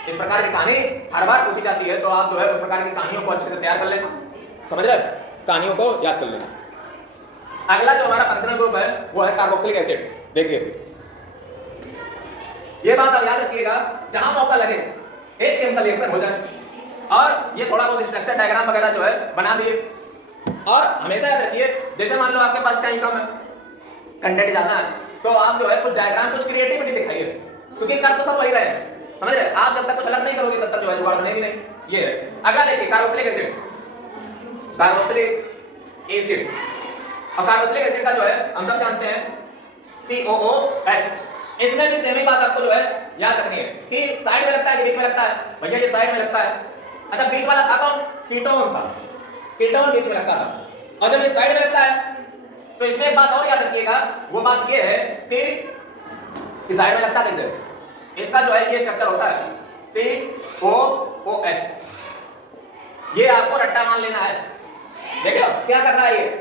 इस प्रकार की कहानी हर बार पूछी जाती है, तो आप जो है उस प्रकार की कहानियों को अच्छे से तैयार कर लें, समझ रहे, कहानियों को याद कर लें। अगला जो हमारा फंक्शनल ग्रुप है वो है कार्बोक्सिलिक एसिड। देखिए ये बात आप याद रखिएगा, जहां मौका लगे एक केमिकल रिएक्शन हो जाए और ये थोड़ा बहुत स्ट्रक्चर डायग्राम वगैरह जो है बना दिए, और हमेशा याद रखिए जैसे मान लो आपके पास टाइम कम है, कंटेंट ज्यादा है, तो आप जो है कुछ डायग्राम, कुछ क्रिएटिविटी दिखाइए, क्योंकि कर तो सब वही रहे हैं, समझ रहे, आप जब तक कुछ अलग नहीं करोगे तब तक जो है जुगाड़ बनेगी नहीं। ये है अगला देखिए कार्बोक्सिलिक एसिड। कार्बोक्सिलिक एसिड और कार्बोक्सिलिक एसिड का जो है हम सब जानते हैं COOH। इसमें भी सेम ही बात आपको जो है याद रखनी है कि साइड में लगता है कि बीच में लगता है, भैया ये साइड में लगता है। अच्छा बीच वाला था कौन? कीटोन था, कीटोन बीच में लगता था, और जब ये साइड में लगता है तो इसमें एक बात और याद रखिएगा, वो बात ये है कि साइड में लगता कैसे, इसका जो है ये स्ट्रक्चर होता है COOH। ये आपको रट्टा मान लेना है। देखो क्या कर रहा है, ये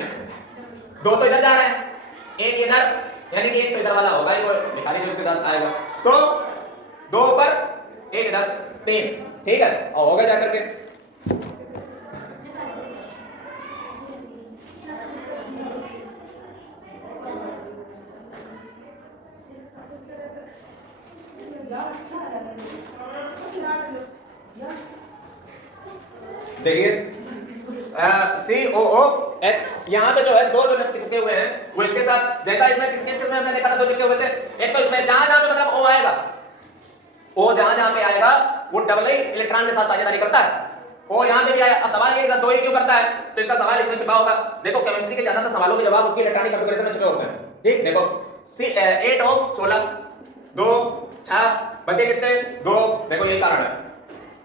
दो तो इधर जा रहे हैं, एक इधर, यानी कि एक तो इधर वाला होगा, ये निकाली जो उसके साथ आएगा, तो दो ऊपर एक इधर, तीन, ठीक है, और होगा जाकर के देखिए COOH, यहाँ पे जो है दो जो चिपके हुए हैं वो इसके साथ, जैसा इसमें किसमें हमने देखा था दो चिपके हुए थे, एक तो इसमें जहां जहां पे मतलब O आएगा, O जहां जहां पे आएगा वो डबल ही इलेक्ट्रॉन के साथ साझेदारी करता है, O यहाँ पे भी आया। अब सवाल ये कि दो ही क्यों करता है, तो इसका सवाल इसमें छिपा होगा। देखो केमिस्ट्री के ज्यादातर सवालों के जवाब उसकी इलेक्ट्रॉनिक कॉन्फ़िगरेशन में छिपे होते हैं, ठीक। देखो 8O 16 2 6 बचे कितने, 2, देखो यही कारण है,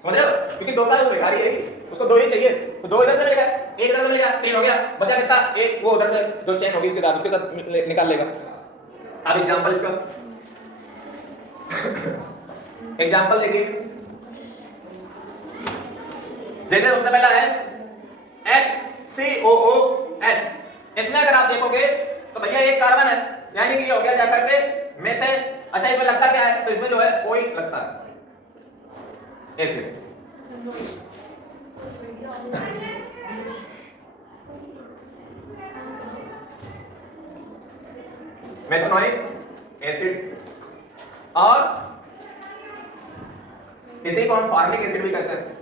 समझ रहे हो, क्योंकि दो का जो भिखारी है उसको दो ही चाहिए, तो दो इधर से मिलेगा, एक इधर से मिलेगा, 3 हो गया, बचा कितना, एक वो उधर से जो चेन होगी उसके साथ निकाल लेगा। अब एग्जांपल इसका एग्जांपल देखिए, जैसे सबसे पहला है HCOOH। इसमें अगर आप देखोगे तो भैया एक कार्बन है, यानी कि ये हो गया जाकर के मेथेन। अच्छा इसमें लगता क्या है, तो इसमें जो है OH लगता है, एसिड। मेथनोइक एसिड, और इसी को हम फॉर्मिक एसिड भी कहते हैं।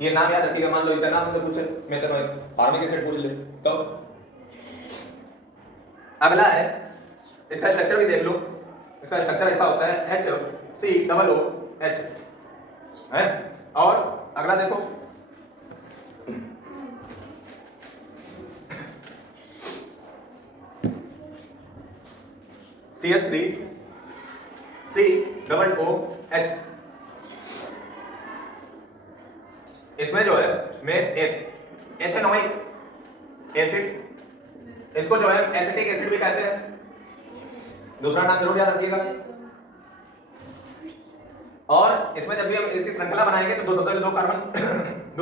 ये नाम याद रखिएगा, मान लो इसका नाम मुझसे पूछे मेथनोइक, फॉर्मिक एसिड पूछ ले तो। अगला है, इसका स्ट्रक्चर भी देख लो, इसका स्ट्रक्चर ऐसा होता है HCOOH है। और अगला देखो CH3COOH। इसमें जो है एथेनोइक एसिड, इसको जो है एसिटिक एसिड भी कहते हैं, दूसरा नाम जरूर याद रखिएगा। और इसमें जब भी हम इसकी श्रृंखला बनाएंगे तो दो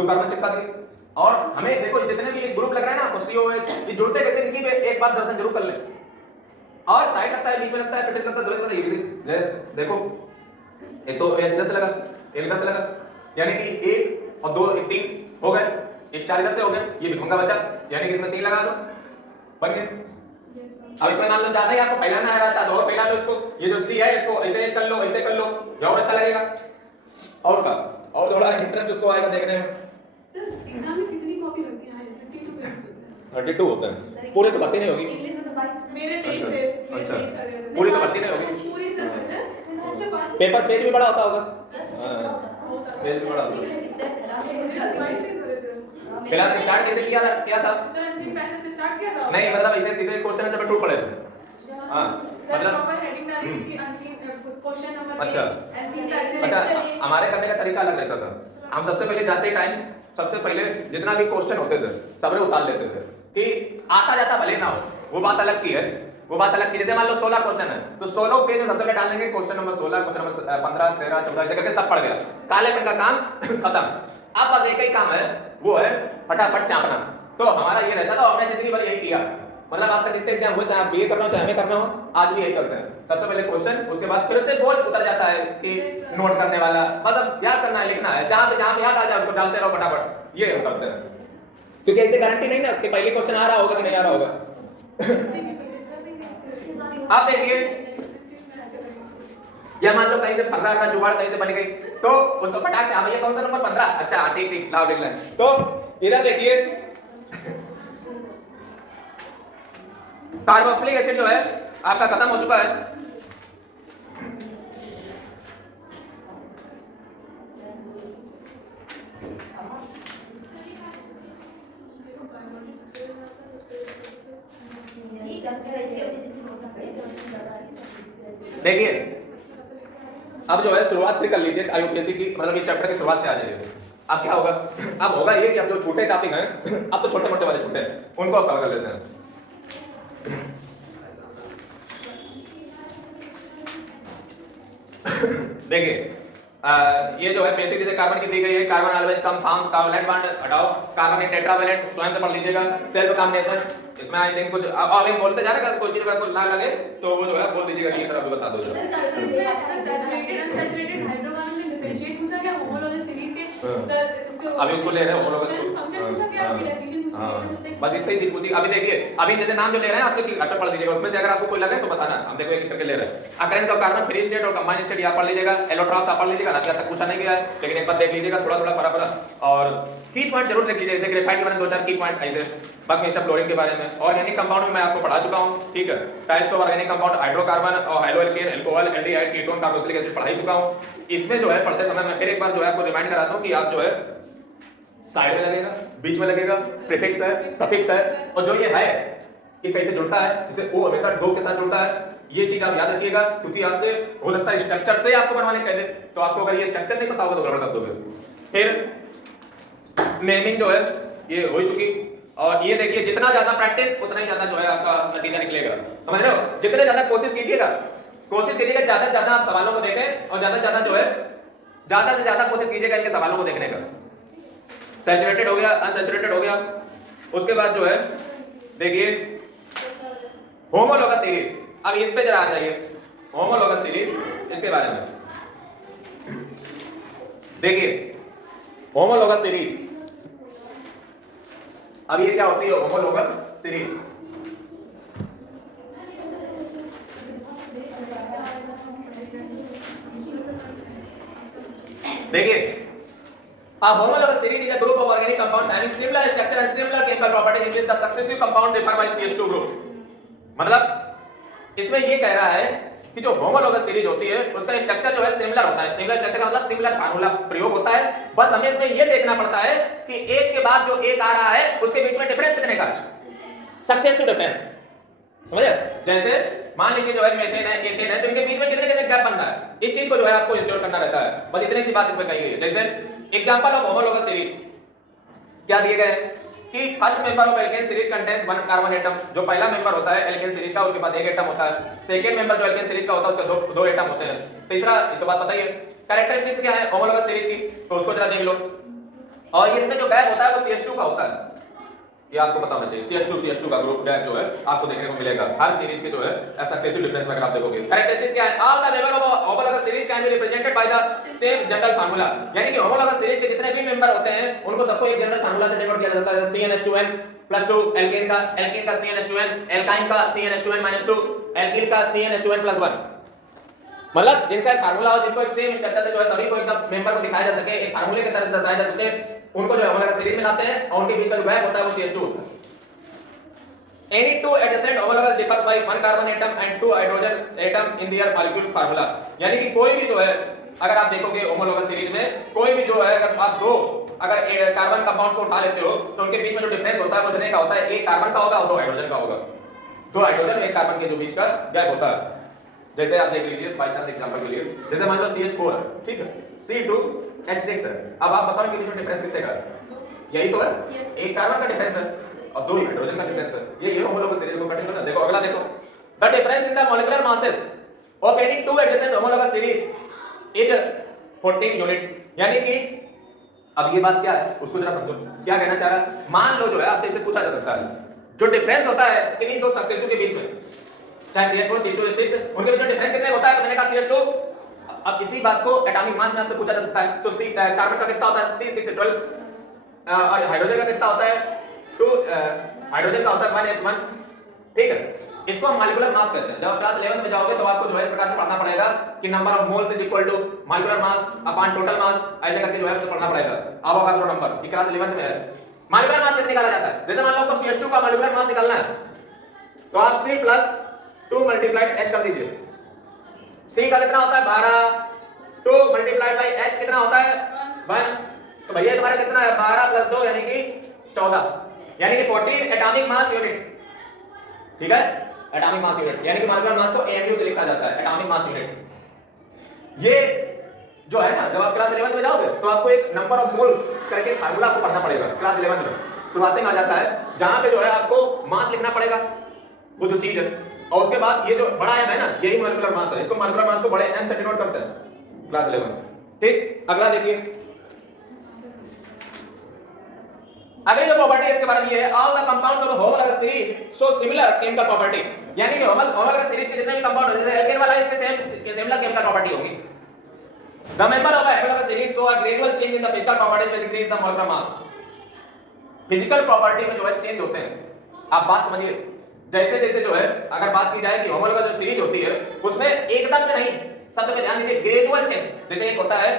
कार्बन चिपका दिए, और हमें देखो जितने भी ग्रुप लग रहे हैं ना आपको COOH, ये जुड़ते कैसे, इनकी एक बात दर्शन जरूर कर लें। और साइड लगता है, बीच में लगता है, फिर लगता है, जरूरत नहीं, ये देखो एक तो H इधर से लगा, एक इधर से लगा, यानी कि एक और दो, एक 3 हो गए, एक 4 इधर से हो गए, ये भिखमंगा बचा, यानी कि इसमें 3 लगा दो, बन गए। अब इसमें मान लो ज्यादा ही आपको फैलाना है रहता है तो और फैला लो इसको, ये जो C है इसको ऐसे कर लो, ऐसे कर लो, ये और अच्छा लगेगा, और का और थोड़ा इंटरेस्ट उसको आएगा देखने में। सर एग्जाम में कितनी कॉपी होती है? 32 पेज होते हैं। 32 होते हैं, पूरे तो भर्ती नहीं होगी, इंग्लिश में तो 22 मेरे 23 से अच्छा, मेरे 23 का दे पूरी तो भर्ती नहीं होगी, पूरी सर होता है, अच्छा 5 पेपर पेज भी बड़ा होता होगा, होता पेज भी बड़ा होता है। कितने खराब है है 22 से करे थे। फिलहाल स्टार्ट कैसे किया था? सर अंतिम पैसे से स्टार्ट किया था? नहीं मतलब ऐसे सीधे क्वेश्चन में जब टूट पड़े थे। हाँ सर मतलब प्रॉपर हेडिंग डाली क्योंकि अनसीन क्वेश्चन नंबर अच्छा। अनसीन पैसे अच्छा हमारे करने का तरीका अलग रहता था, हम सबसे पहले जाते टाइम सबसे पहले जितना भी क्वेश्चन होते थे सबरे उतार लेते थे कि आता जाता भले ना हो, वो बात अलग की है, वो बात अलग की। जैसे मान लो 16 क्वेश्चन है तो 16 पेज में सबसे पहले डाल देंगे क्वेश्चन नंबर 16, क्वेश्चन नंबर 15, 13, 14 ऐसे करके सब पढ़ गया, काले पेन का काम खत्म। अब बस एक ही काम है, वो है फटाफट चापना। तो हमारा ये रहता था, हमने जिंदगी भर यही किया मतलब आप तक जितने एग्जाम हुए, चाहे आप बीए कर रहे हो चाहे एमए कर रहे हो, आज भी यही करते हैं। सबसे पहले क्वेश्चन, उसके बाद फिर से बोझ उतर जाता है कि नोट करने वाला, मतलब याद करना है, लिखना है, जहां पे याद आ जाए उसको डालते रहो फटाफट, ये हम करते हैं। क्योंकि ऐसे गारंटी नहीं ना कि पहले क्वेश्चन आ रहा होगा कि नहीं आ रहा होगा। आप देखिए, या मान लो कहीं से फर्रा का जुगाड़ कहीं से बन गई, तो उसको फटाक से, भैया कौन सा नंबर 15, अच्छा ठीक ठीक लाओ लिख लें। तो इधर देखिए, कार्बोक्सिलिक एसिड जो है आपका खत्म हो चुका है। देखिए अब जो है शुरुआत फिर कर लीजिए आईयूपीएससी की, मतलब इस चैप्टर की शुरुआत से आ जाइए। अब क्या होगा, अब होगा ये कि अब जो छोटे टॉपिक हैं, अब तो छोटे मोटे वाले छोटे हैं, उनको अब कवर कर लेते हैं। देखिए ये जो है बेसिक जैसे कार्बन की दी गई है, carbon always come found, covalent bond हटाओ, कार्बन टेट्रावैलेंट स्वयं से पढ़ लीजिएगा, सेल्फ कॉम्बिनेशन, इसमें आई थिंक कुछ अभी बोलते जा रहे, कोई चीज का कुछ ना लगे तो वो जो है बोल दीजिएगा कि सर अभी बता दो। अभी उसको ले रहे हैं बस इतनी चीज पूछी। अभी देखिए, अभी जैसे नाम जो ले रहे हैं आपसे अटर पढ़ लीजिएगा, उसमें से अगर आपको कोई लगे तो बताना, हम देखो एक करके ले रहे हैं। Occurrence of carbon free state और कंबाइंड स्टेट आप पढ़ लीजिएगा, एलोट्रॉप्स आप पढ़ लीजिएगा, रात तक पूछा नहीं गया है, लेकिन एक बार देख लीजिएगा थोड़ा थोड़ा परा और की पॉइंट जरूर लिख लीजिए, जैसे ग्रेफाइट के बारे में 2-4 की पॉइंट ऐसे, बाकी मिस्टर फ्लोरीन के बारे में। ऑर्गेनिक कंपाउंड में मैं आपको पढ़ा चुका हूं, ठीक है, types of organic compound, hydrocarbon और हाइड्रोएल्केन, alcohol, aldehyde, ketone, carboxylic acid पढ़ा ही चुका हूं। इसमें जो है पढ़ते समय मैं फिर एक बार जो है आपको रिमाइंड कराता हूं कि आप जो है साइड में लगेगा, बीच में लगेगा, प्रीफिक्स है, सफिक्स है, और जो ये है ये कैसे जुड़ता है, इसे ओ हमेशा डो के साथ जुड़ता है, ये चीज आप याद रखिएगा, क्योंकि आपसे हो सकता है स्ट्रक्चर से आपको बनवाने कह दे, तो आपको अगर ये स्ट्रक्चर नहीं पता होगा तो गड़बड़ कर दोगे। फिर नेमिंग जो है ये हो चुकी, और ये देखिए जितना ज्यादा प्रैक्टिस उतना ही ज्यादा जो है आपका नतीजा निकलेगा, समझ रहे हो। जितने ज्यादा कोशिश कीजिएगा ज्यादा से ज्यादा आप सवालों को देखें, और ज्यादा से ज्यादा जो है ज्यादा से ज्यादा कोशिश कीजिएगा इनके सवालों को देखने का। सैचुरेटेड हो गया, अनसैचुरेटेड हो गया, उसके बाद जो है देखिए होमोलोगस सीरीज, अब इस पे जरा आ जाइए, होमोलोगस सीरीज इसके बारे में देखिए। होमोलोगस सीरीज, अब ये क्या होती है होमोलोगस सीरीज, देखिए a homologous series is a group of organic compounds having similar structure and similar chemical properties in which the successive compound differ by CH2 group। मतलब इसमें ये कह रहा है कि जो होमोलोगस सीरीज होती है उसका स्ट्रक्चर जो है सिमिलर होता है, सिमिलर स्ट्रक्चर का मतलब सिमिलर फार्मूला प्रयोग होता है, बस हमें इसमें ये देखना पड़ता है कि एक के बाद जो एक आ रहा है उसके बीच में डिफरेंस कितने का, सक्सेसिव डिफरेंस, समझे। जैसे मान लीजिए जो है मेथेन है, एथेन है, तो इनके बीच में कितने कितने गैप बन रहा है, इस चीज को जो है आपको इंश्योर करना रहता है, बस इतनी सी बात इसमें कही गई है। जैसे एग्जांपल ऑफ होमोलोगस सीरीज क्या दिए गए कि first member of alkene series contains one carbon atom, जो पहला मेंबर होता है एल्केन सीरीज का उसके पास एक एटम होता है, सेकंड मेंबर जो एल्केन सीरीज का होता है उसके दो एटम होते हैं, तीसरा ये तो बात बताइए। कैरेक्टरिस्टिक्स क्या है होमोलोगस सीरीज की, तो उसको जरा देख लो, और इसमें जो गैप होता है वो CH2 का होता है, ये आपको पता होना चाहिए। CH2 का ग्रुप गैप जो है आपको देखने को मिलेगा हर सीरीज के जो है सक्सेसिव डिफरेंस में, अगर आप देखोगे। कैरेक्टरिस्टिक्स क्या है, all the member of homologous series can be represented by the same general formula, यानी कि होमोलोगस सीरीज के जितने भी मेंबर होते हैं उनको सबको एक जनरल फार्मूला से डिनोट किया जाता है, CnH2n+2, एल्केन का CnH2n, एल्काइन का CnH2n-2, एल्किल का CnH2n+1, मतलब जिनका एक फार्मूला हो, जिनको एक सेम स्ट्रक्चर से जो है सभी को एकदम मेंबर को दिखाया जा सके, एक फार्मूले की तरह दर्शाया जा सके, उनको जो है होमोलोगस सीरीज में लाते हैं, और उनके बीच का जो गैप होता है वो CH2 होता है। Any two adjacent homologous differs by one carbon atom and two hydrogen atom in their molecule formula, यानी कि कोई भी जो है अगर आप देखोगे होमोलोगस सीरीज में कोई भी जो है अगर आप दो अगर कार्बन कंपाउंड्स को उठा लेते हो तो उनके बीच में जो डिफरेंस होता है वो इतने का होता है, एक कार्बन का होगा और दो हाइड्रोजन का होगा, दो हाइड्रोजन एक कार्बन के जो बीच का गैप होता है। जैसे आप देख लीजिए बाय चांस एग्जांपल के लिए, जैसे मान लो CH4 है, ठीक है, C2H6 है, अब आप बताओ कि बीच में डिफरेंस कितने का है, यही तो है, एक कार्बन का डिफरेंस है और दो हाइड्रोजन का डिफरेंस है, ये होमोलोगस सीरीज को कटिंग करना। देखो अगला देखो, the difference in the molecular masses of any two adjacent homologous series is 14 unit, यानी कि अब ये बात क्या है उसको जरा समझो, क्या कहना चाह रहा है। मान लो जो है आपसे इसे पूछा जा सकता है जो डिफरेंस होता है किन्हीं दो सक्सेसिव के बीच में, चाहे CH4 C2H6 उनके बीच में डिफरेंस कितना होता है, तो मैंने कहा CH2। अब इसी बात को एटॉमिक मास में आपसे पूछा जा सकता है, तो कार्बन का कितना होता है C612 और हाइड्रोजन का कितना होता है 2, हाइड्रोजन का होता है 1H1। ठीक है, इसको हम मॉलिक्यूलर मास कहते हैं। जब क्लास 11 में जाओगे तो आपको जो है इस प्रकार से पढ़ना पड़ेगा कि number of moles is equal to molecular mass upon total mass, ऐसे करके जो है पढ़ना पड़ेगा। अवोगाड्रो नंबर ये क्लास 11 में है। मॉलिक्यूलर मास कैसे निकाला जाता है, जैसे मान लो आपको CH2 का मॉलिक्यूलर मास निकालना है तो आप C + 2 × H कर दीजिए। C का कितना होता है 12, 2 × H कितना होता है 1, तो भैया तुम्हारा कितना है 12 + 2 यानी कि 14, यानी कि 14 एटॉमिक मास यूनिट। ठीक है, एटॉमिक मास यूनिट यानी कि मॉलिक्यूलर मास को AMU से लिखा जाता है, एटॉमिक मास यूनिट। ये जो है ना, जब आप क्लास 11 में जाओगे तो आपको एक नंबर ऑफ मोल्स करके फार्मूला आपको पढ़ना पड़ेगा। क्लास 11 में शुरुआती में आ जाता है जहां पे जो है आपको मास लिखना पड़ेगा, वो जो चीज है, और उसके बाद ये जो बड़ा m है ना, यही मॉलिक्यूलर मास है। इसको मॉलिक्यूलर मास को बड़े m से डिनोट करते हैं क्लास 11। ठीक, अगला देखिए, अगली जो प्रॉपर्टी है इसके बारे में ये है, all the compounds of homologous series show similar chemical property, यानी कि होमोलॉगस सीरीज के जितने भी कंपाउंड होते हैं, जैसे एल्केन वाला है इसके सिमिलर केमिकल प्रॉपर्टी होगी। The member of homologous series show a gradual change in the physical properties with increase the molecular mass. Physical property में जो है चेंज होते हैं, आप बात समझिए। जैसे जैसे जो है अगर बात की जाए कि होमोलॉगस जो सीरीज होती है उसमें एकदम से नहीं, शब्द पे ध्यान दीजिए, ग्रेजुअल चेंज। जैसे एक होता है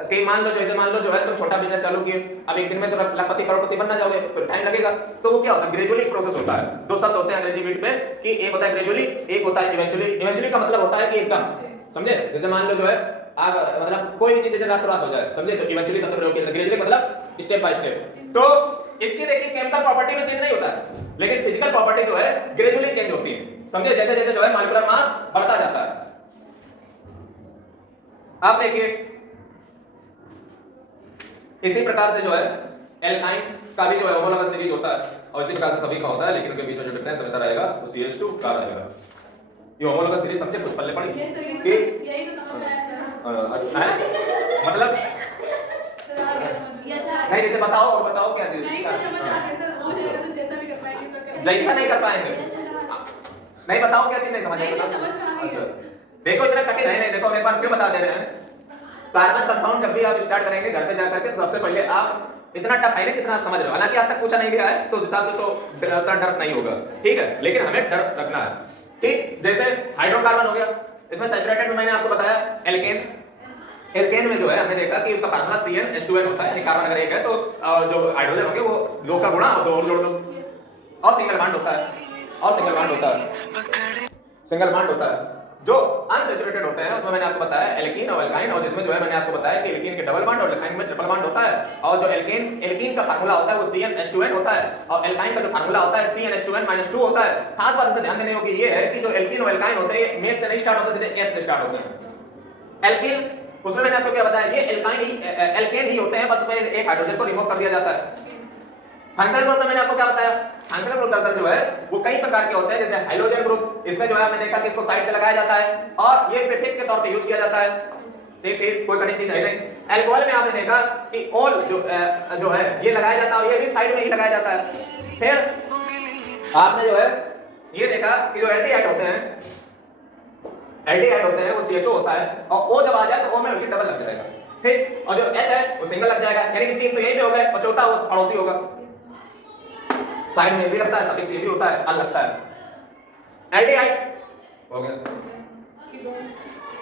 कि मान लो जो है तुम छोटा बिजनेस चालू किए, अब एक दिन में तो लाखपति करोड़पति बनना जाओगे तो टाइम लगेगा, तो वो क्या होता है ग्रेजुअली प्रोसेस होता है। दो शब्द होते हैं अंग्रेजी मीट में कि एक होता है ग्रेजुअली, एक होता है इवेंचुअली। इवेंचुअली का मतलब होता है कि एकदम, समझे, जैसे मान लो जो है आप मतलब कोई भी चीज जैसे रात रात हो जाए, समझे, तो इवेंचुअली शब्द प्रयोग किया। ग्रेजुअली मतलब स्टेप बाय स्टेप। तो इसकी देखिए केमिकल प्रॉपर्टी में चेंज नहीं होता है, लेकिन फिजिकल प्रॉपर्टी जो है ग्रेजुअली चेंज होती है, समझे, जैसे जैसे जो है मॉलिक्यूलर मास बढ़ता जाता है। अब देखिए इसी प्रकार से जो है एल्काइन का भी जो है होमोलॉगस सीरीज होता है, और इसी प्रकार से सभी का होता है, लेकिन उनके बीच में जो डिफरेंस हमेशा रहेगा वो CH2 का रहेगा। ये होमोलॉगस सीरीज समझे, कुछ पल्ले पड़ी कि यही तो समझ में आया मतलब नहीं, जैसे बताओ और बताओ क्या चीज नहीं, तो समझ आ रहा है सर, हो जाएगा तो जैसा भी कर पाएंगे तो कर जैसा नहीं कर पाएंगे, नहीं बताओ क्या चीज नहीं समझ नहीं समझ में आ रही है। अच्छा देखो इतना कठिन है नहीं, देखो हम एक बार फिर बता दे रहे हैं। कार्बन कंपाउंड जब भी आप स्टार्ट करेंगे घर पे जाकर के, सबसे पहले आप इतना टफ है नहीं जितना आप समझ रहे हो, हालांकि आज तक पूछा नहीं गया है तो उस हिसाब से तो डर नहीं होगा, ठीक है, लेकिन हमें डर रखना है। ठीक, जैसे हाइड्रोकार्बन हो गया, इसमें सैचुरेटेड में मैंने आपको बताया एल्केन। एल्केन में जो है हमने देखा कि उसका फार्मूला CnH2n होता है, यानी कार्बन अगर एक है तो जो हाइड्रोजन होंगे वो 2 का गुणा और 2 और जोड़ दो, और सिंगल बॉन्ड होता है, सिंगल बॉन्ड होता है। जो अनसैचुरेटेड होते हैं उसमें मैंने आपको बताया एल्कीन और एल्काइन, और जिसमें जो है मैंने आपको बताया कि एल्कीन के डबल बॉन्ड और एल्काइन में ट्रिपल बॉन्ड होता है, और जो एल्कीन का फार्मूला होता है वो CnH2n होता है, और एल्काइन का जो फार्मूला होता है CnH2n-2 होता है। खास बात इसमें ध्यान देने योग्य ये है कि जो एल्कीन और एल्काइन होते हैं मेथ से नहीं स्टार्ट होते, सीधे एथ से स्टार्ट होते हैं। एल्कीन उसमें मैंने आपको क्या बताया, ये एल्केन ही होते हैं, बस उसमें एक हाइड्रोजन को रिमूव कर दिया जाता है। फंक्शनल ग्रुप में मैंने आपको क्या बताया, फंक्शनल ग्रुप दरअसल जो है वो कई प्रकार के होते हैं, जैसे हाइड्रोजन ग्रुप, इसमें जो है हमने देखा कि इसको साइड से लगाया जाता है और ये प्रीफिक्स के तौर पे यूज किया जाता है। ठीक, कोई कठिन चीज है नहीं। अल्कोहल में आपने देखा कि ऑल जो है ये लगाया जाता है और ये भी साइड में ही लगाया जाता है। फिर आपने जो है ये देखा कि जो एल्डिहाइड होते हैं वो CHO होता है, और O जब आ जाए तो O में डबल लग जाएगा, ठीक, और जो H है वो सिंगल लग जाएगा, यानी कि 3 तो यहीं पे हो गए और चौथा वो पड़ोसी होगा। साइड में भी लगता है, सफिक्स ये भी होता है, अल लगता है। एल्डिहाइड हो गया,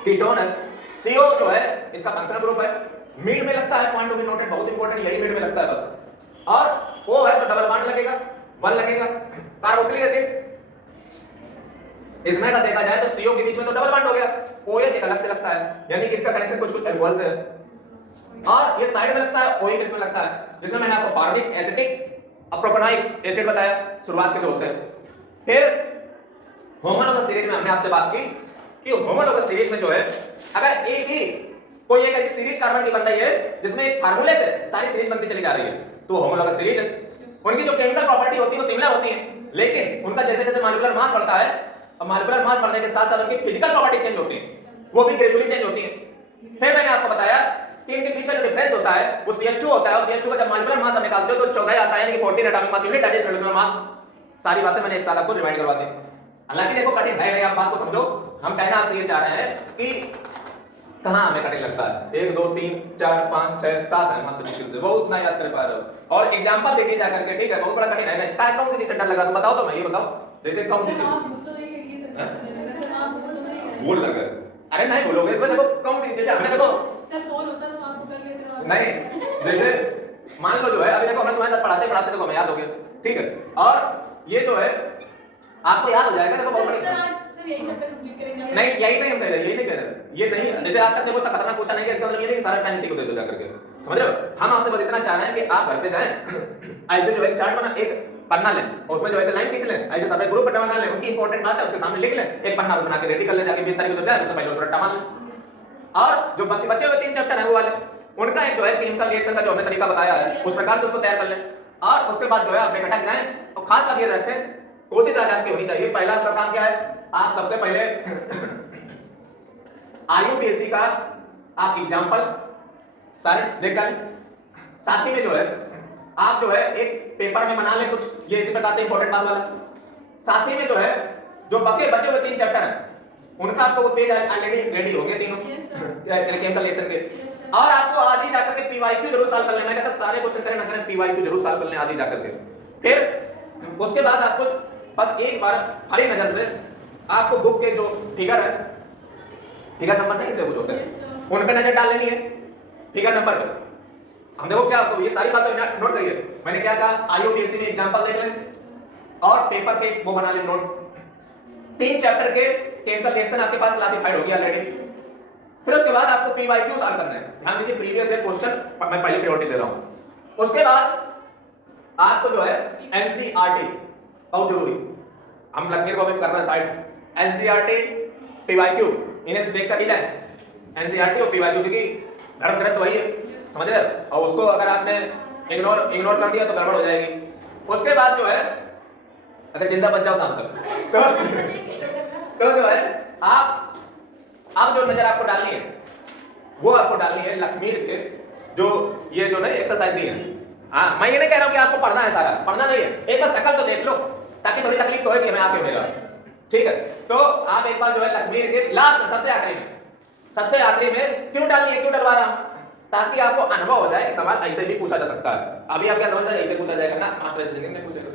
कीटोन है। CO जो है इसका फंक्शनल ग्रुप है, मीड में लगता है, पॉइंट टू बी नोटेड, बहुत इंपॉर्टेंट, यही मीड में लगता है बस। और O है तो डबल बॉन्ड लगेगा, 1 लगेगा। कार्बोक्सिलिक एसिड, इसमें का देखा जाए तो CO के बीच में तो डबल बॉन्ड हो गया, OH एक अलग से लगता है, यानी कि इसका कनेक्शन कुछ एल्कोहल से है, और ये साइड में लगता है, OH इसमें लगता है, जिसमें मैंने आपको फॉर्मिक, एसिटिक, प्रोपेनोइक एसिड बताया शुरुआत के जो होते हैं। फिर होमोलॉगस सीरीज में हमने आपसे बात की कि होमोलॉगस सीरीज में जो है अगर एक ही कोई एक ऐसी सीरीज कार्बन की बन रही है जिसमें एक फार्मूले से सारी सीरीज बनती चली जा रही है, तो वो होमोलॉगस सीरीज है। उनकी जो केमिकल प्रॉपर्टी होती है वो सिमिलर होती है, लेकिन उनका जैसे जैसे मॉलिक्यूलर मास बढ़ता है, और मॉलिक्यूलर मास बढ़ने के साथ साथ उनकी फिजिकल प्रॉपर्टी चेंज होती है, वो भी ग्रेजुअली चेंज होती है। फिर मैंने आपको बताया कि इनके बीच में जो डिफरेंस होता है वो CH2 होता है, और CH2 का जब मॉलिक्यूलर मास हम निकालते हो तो 14 आता है, यानी कि 14 atomic mass unit that is molecular mass. सारी बातें मैंने एक साथ आपको रिवाइंड करवा दी। हालांकि देखो कठिन है नहीं, आप बात को समझो। हम कहना आपसे ये चाह रहे हैं कि कहां हमें कठिन लगता है। 1 2 3 4 5 6 7 है मात्र मुश्किल से, वो उतना याद कर पा रहे हो। और एग्जांपल देखिए जा करके, ठीक है, बहुत बड़ा कठिन है नहीं। काय कौन सी चीज डर लगा तो बताओ, तो मैं ये बताओ, जैसे कौन सी चीज आप भूल तो नहीं करिए सर, आप भूल तो नहीं करिए। भूल लगा। अरे नहीं भूलोगे इसमें, देखो कौन सी, जैसे हमने देखो सर फोन होता तो आपको कर लेते हो। नहीं, जैसे मान लो जो है अभी देखो हमने तुम्हारे साथ पढ़ाते पढ़ाते देखो हमें याद हो गया, ठीक है, और ये जो है आपको याद हो जाएगा। देखो बहुत बड़ी सर यही चैप्टर कंप्लीट करेंगे। नहीं, यही नहीं हम कह रहे, यही नहीं कह रहे, ये नहीं, जैसे आज तक देखो तक खतरनाक पूछा नहीं है, इसका मतलब ये नहीं कि सारा टाइम इसी को दे दो जाकर के, समझ रहे हो। हम आपसे बस इतना चाह रहे हैं कि आप घर पे जाएं, ऐसे जो एक चार्ट बना, एक पन्ना लें और उसमें जो है लाइन खींच लें, ऐसे सब ग्रुप बना लें, उनकी इंपॉर्टेंट बात है उसके सामने लिख लें, एक पन्ना बना के रेडी कर लें, जाके 20 तारीख को जब जाए उससे पहले उसको रट्टा मार लें। और जो बाकी बचे हुए 3 चैप्टर हैं वो वाले, उनका एक जो है केमिकल रिएक्शन का जो हमने तरीका बताया है उस प्रकार से उसको तैयार कर लें, और उसके बाद जो है आप बेखटक जाएं। और खास बात ये रखते हैं, कोशिश आज आपकी होनी चाहिए, पहला आपका काम क्या है, आप सबसे पहले IUPAC का आप एग्जांपल सारे देख डालें, साथ ही में जो है आप जो है एक पेपर में बना लें कुछ, ये इसी प्रकार से इंपॉर्टेंट बात वाला। साथ ही में जो है जो बचे हुए 3 चैप्टर हैं उनका आपको वो पेज ऑलरेडी रेडी हो गए तीनों केमिकल रिएक्शन के, और आपको आज ही जाकर के PYQ जरूर सॉल्व कर लेना। मैं कहता सारे क्वेश्चन करें ना करें, PYQ जरूर सॉल्व कर लें आज ही जाकर के। फिर उसके बाद आपको बस एक बार हरी नजर से आपको बुक के जो फिगर है, फिगर नंबर नहीं से कुछ होते हैं, उन पे नजर डाल लेनी है, फिगर नंबर पे। हम देखो क्या आपको ये सारी बातें नोट करिए, मैंने क्या कहा, IUPAC में एग्जांपल देख लें और पेपर पे वो बना लें नोट। 3 चैप्टर के केमिकल रिएक्शन आपके पास क्लासिफाइड हो गया ऑलरेडी। फिर उसके बाद आपको PYQ सॉल्व करना है। ध्यान दीजिए, प्रीवियस ईयर क्वेश्चन मैं पहले प्रायोरिटी दे रहा हूं। उसके बाद आपको जो है NCERT बहुत जरूरी, हम लकीर को भी कर रहे हैं साइड, NCERT PYQ इन्हें तो देख कर ही जाए, NCERT और PYQ की धर्म ग्रंथ वही है, समझ रहे हो, और उसको अगर आपने इग्नोर कर दिया तो गड़बड़ हो जाएगी। उसके बाद जो है अगर जिंदा बच जाओ शाम तक तो जो है आप अब जो नजर आपको डालनी है वो आपको डालनी है लखमीर के जो ये जो नहीं एक्सरसाइज दी है। हाँ, मैं ये नहीं कह रहा हूं कि आपको पढ़ना है, सारा पढ़ना नहीं है, एक बार शक्ल तो देख लो ताकि थोड़ी तकलीफ तो है कि हमें आगे मिलेगा, ठीक है। तो आप एक बार जो है लखमीर के लास्ट सबसे आखिरी में क्यों डालनी है, क्यों डलवा रहा हूं, ताकि आपको अनुभव हो जाए कि सवाल ऐसे भी पूछा जा सकता है। अभी आप क्या समझ रहे हैं, ऐसे पूछा जाएगा ना, मास्टर ऐसे नहीं पूछेगा।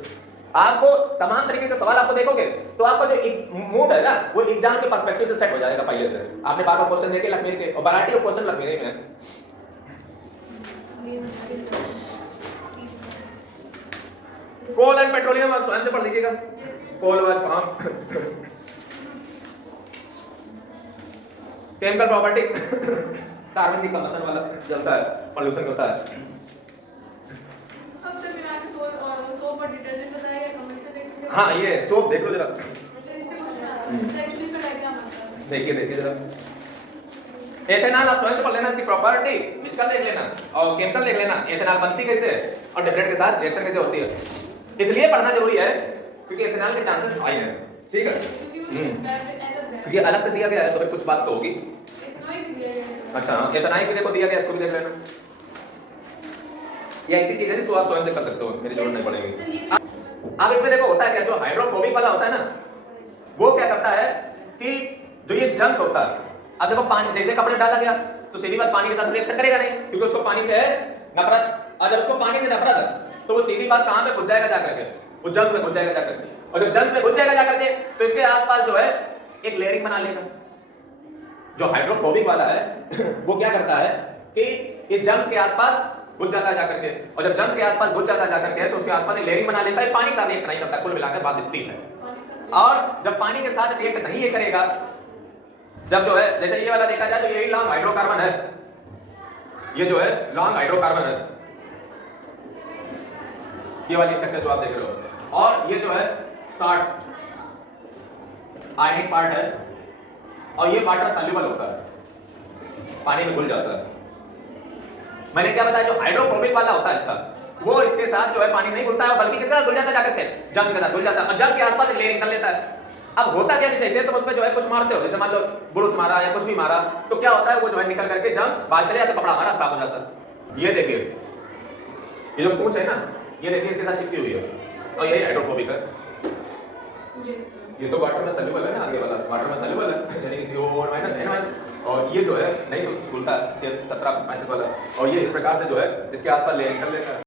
आपको तमाम तरीके के सवाल आपको देखोगे तो आपका जो मूड है ना वो एग्जाम के पर्सपेक्टिव से सेट हो जाएगा पहले से। आपने बार-बार क्वेश्चन देखे लखमीर के, और वैरायटी ऑफ क्वेश्चन लखमीर में है। कोल एंड पेट्रोलियम आप स्वयं से पढ़ लीजिएगा, कोल व फार्म केमिकल प्रॉपर्टी, कार्बन की कंबशन वाला जलता है, पॉल्यूशन होता है। सबसे मिला के सोप और डिटर्जेंट बताएगा, कमेंट देखिए। हाँ, ये सोप देख लो जरा, इससे कुछ ना एक्चुअली इसका डायग्राम आता है, देखिए जरा। एथेनॉल आप स्वयं से पढ़ लेना, इसकी प्रॉपर्टी फिजिकल देख लेना और केमिकल देख लेना, एथेनॉल बनती कैसे है और डिफरेंट के साथ रिएक्शन कैसे होती है। इसलिए पढ़ना जरूरी है क्योंकि एथेनॉल के चांसेस हाई हैं, ठीक है, क्योंकि अलग से दिया गया है तो फिर कुछ बात तो होगी। अच्छा, एथेनॉल भी देखो दिया गया, इसको भी देख लेना। ये ऐसी चीज है जिसको आप स्वयं से कर सकते हो, मेरी जरूरत नहीं पड़ेगी। अब इसमें देखो होता है क्या, जो हाइड्रोफोबिक वाला होता है ना वो क्या करता है कि जो ये जंक्स होता है, अब देखो पानी जैसे कपड़े डाला गया तो सीधी बात पानी के साथ रिएक्शन करेगा नहीं, क्योंकि उसको पानी से है नफरत, और जब उसको पानी से नफरत है तो वो सीधी बात कहां पे घुस जाएगा जाकर के, वो जंक्स में घुस जाएगा जाकर के, और जब जंक्स में घुस जाएगा जाकर के तो इसके आसपास जो है एक लेयरिंग बना लेगा। जो हाइड्रोफोबिक वाला है वो क्या करता है कि इस जंक्स के आसपास घुस जाता है जाकर के, और जब जंक्स के आसपास घुस जाता है जाकर के तो उसके आसपास एक लेयरिंग बना लेता है, पानी के साथ रिएक्ट नहीं करता, कुल मिलाकर बात इतनी है। और जब पानी के साथ रिएक्ट नहीं ये करेगा, जब जो है जैसे ये वाला देखा जाए तो ये लॉन्ग हाइड्रोकार्बन है, ये जो है लॉन्ग हाइड्रोकार्बन है, ये वाली स्ट्रक्चर जो आप देख रहे हो, और ये जो है शॉर्ट आयनिक पार्ट है, और ये वाटर सॉल्युबल होता है, पानी में घुल जाता है। मैंने क्या बताया, जो हाइड्रोफोबिक वाला होता है हिस्सा वो इसके साथ जो है पानी नहीं घुलता है, बल्कि किसके साथ घुल जाता है जाकर के, जंग के साथ घुल जाता है, और जंग के आसपास एक लेयरिंग कर लेता है। अब होता क्या कि जैसे तुम उस पर जो है कुछ मारते हो, जैसे मान लो ब्रुश मारा या कुछ भी मारा, तो क्या होता है वो जो है निकल करके जम्स बाल चले जाते, कपड़ा हमारा साफ हो जाता है। ये देखिए ये जो पूंछ है ना, ये देखिए इसके साथ चिपकी हुई है और यही हाइड्रोफोबिक है। यस ये तो वाटर में सल्यूबल है ना, आगे वाला वाटर में सल्यूबल है, यानी कि CO माइनस N-, और ये जो है नहीं खुलता 17 वाला, और ये इस प्रकार से जो है इसके आसपास लेयरिंग कर लेता है।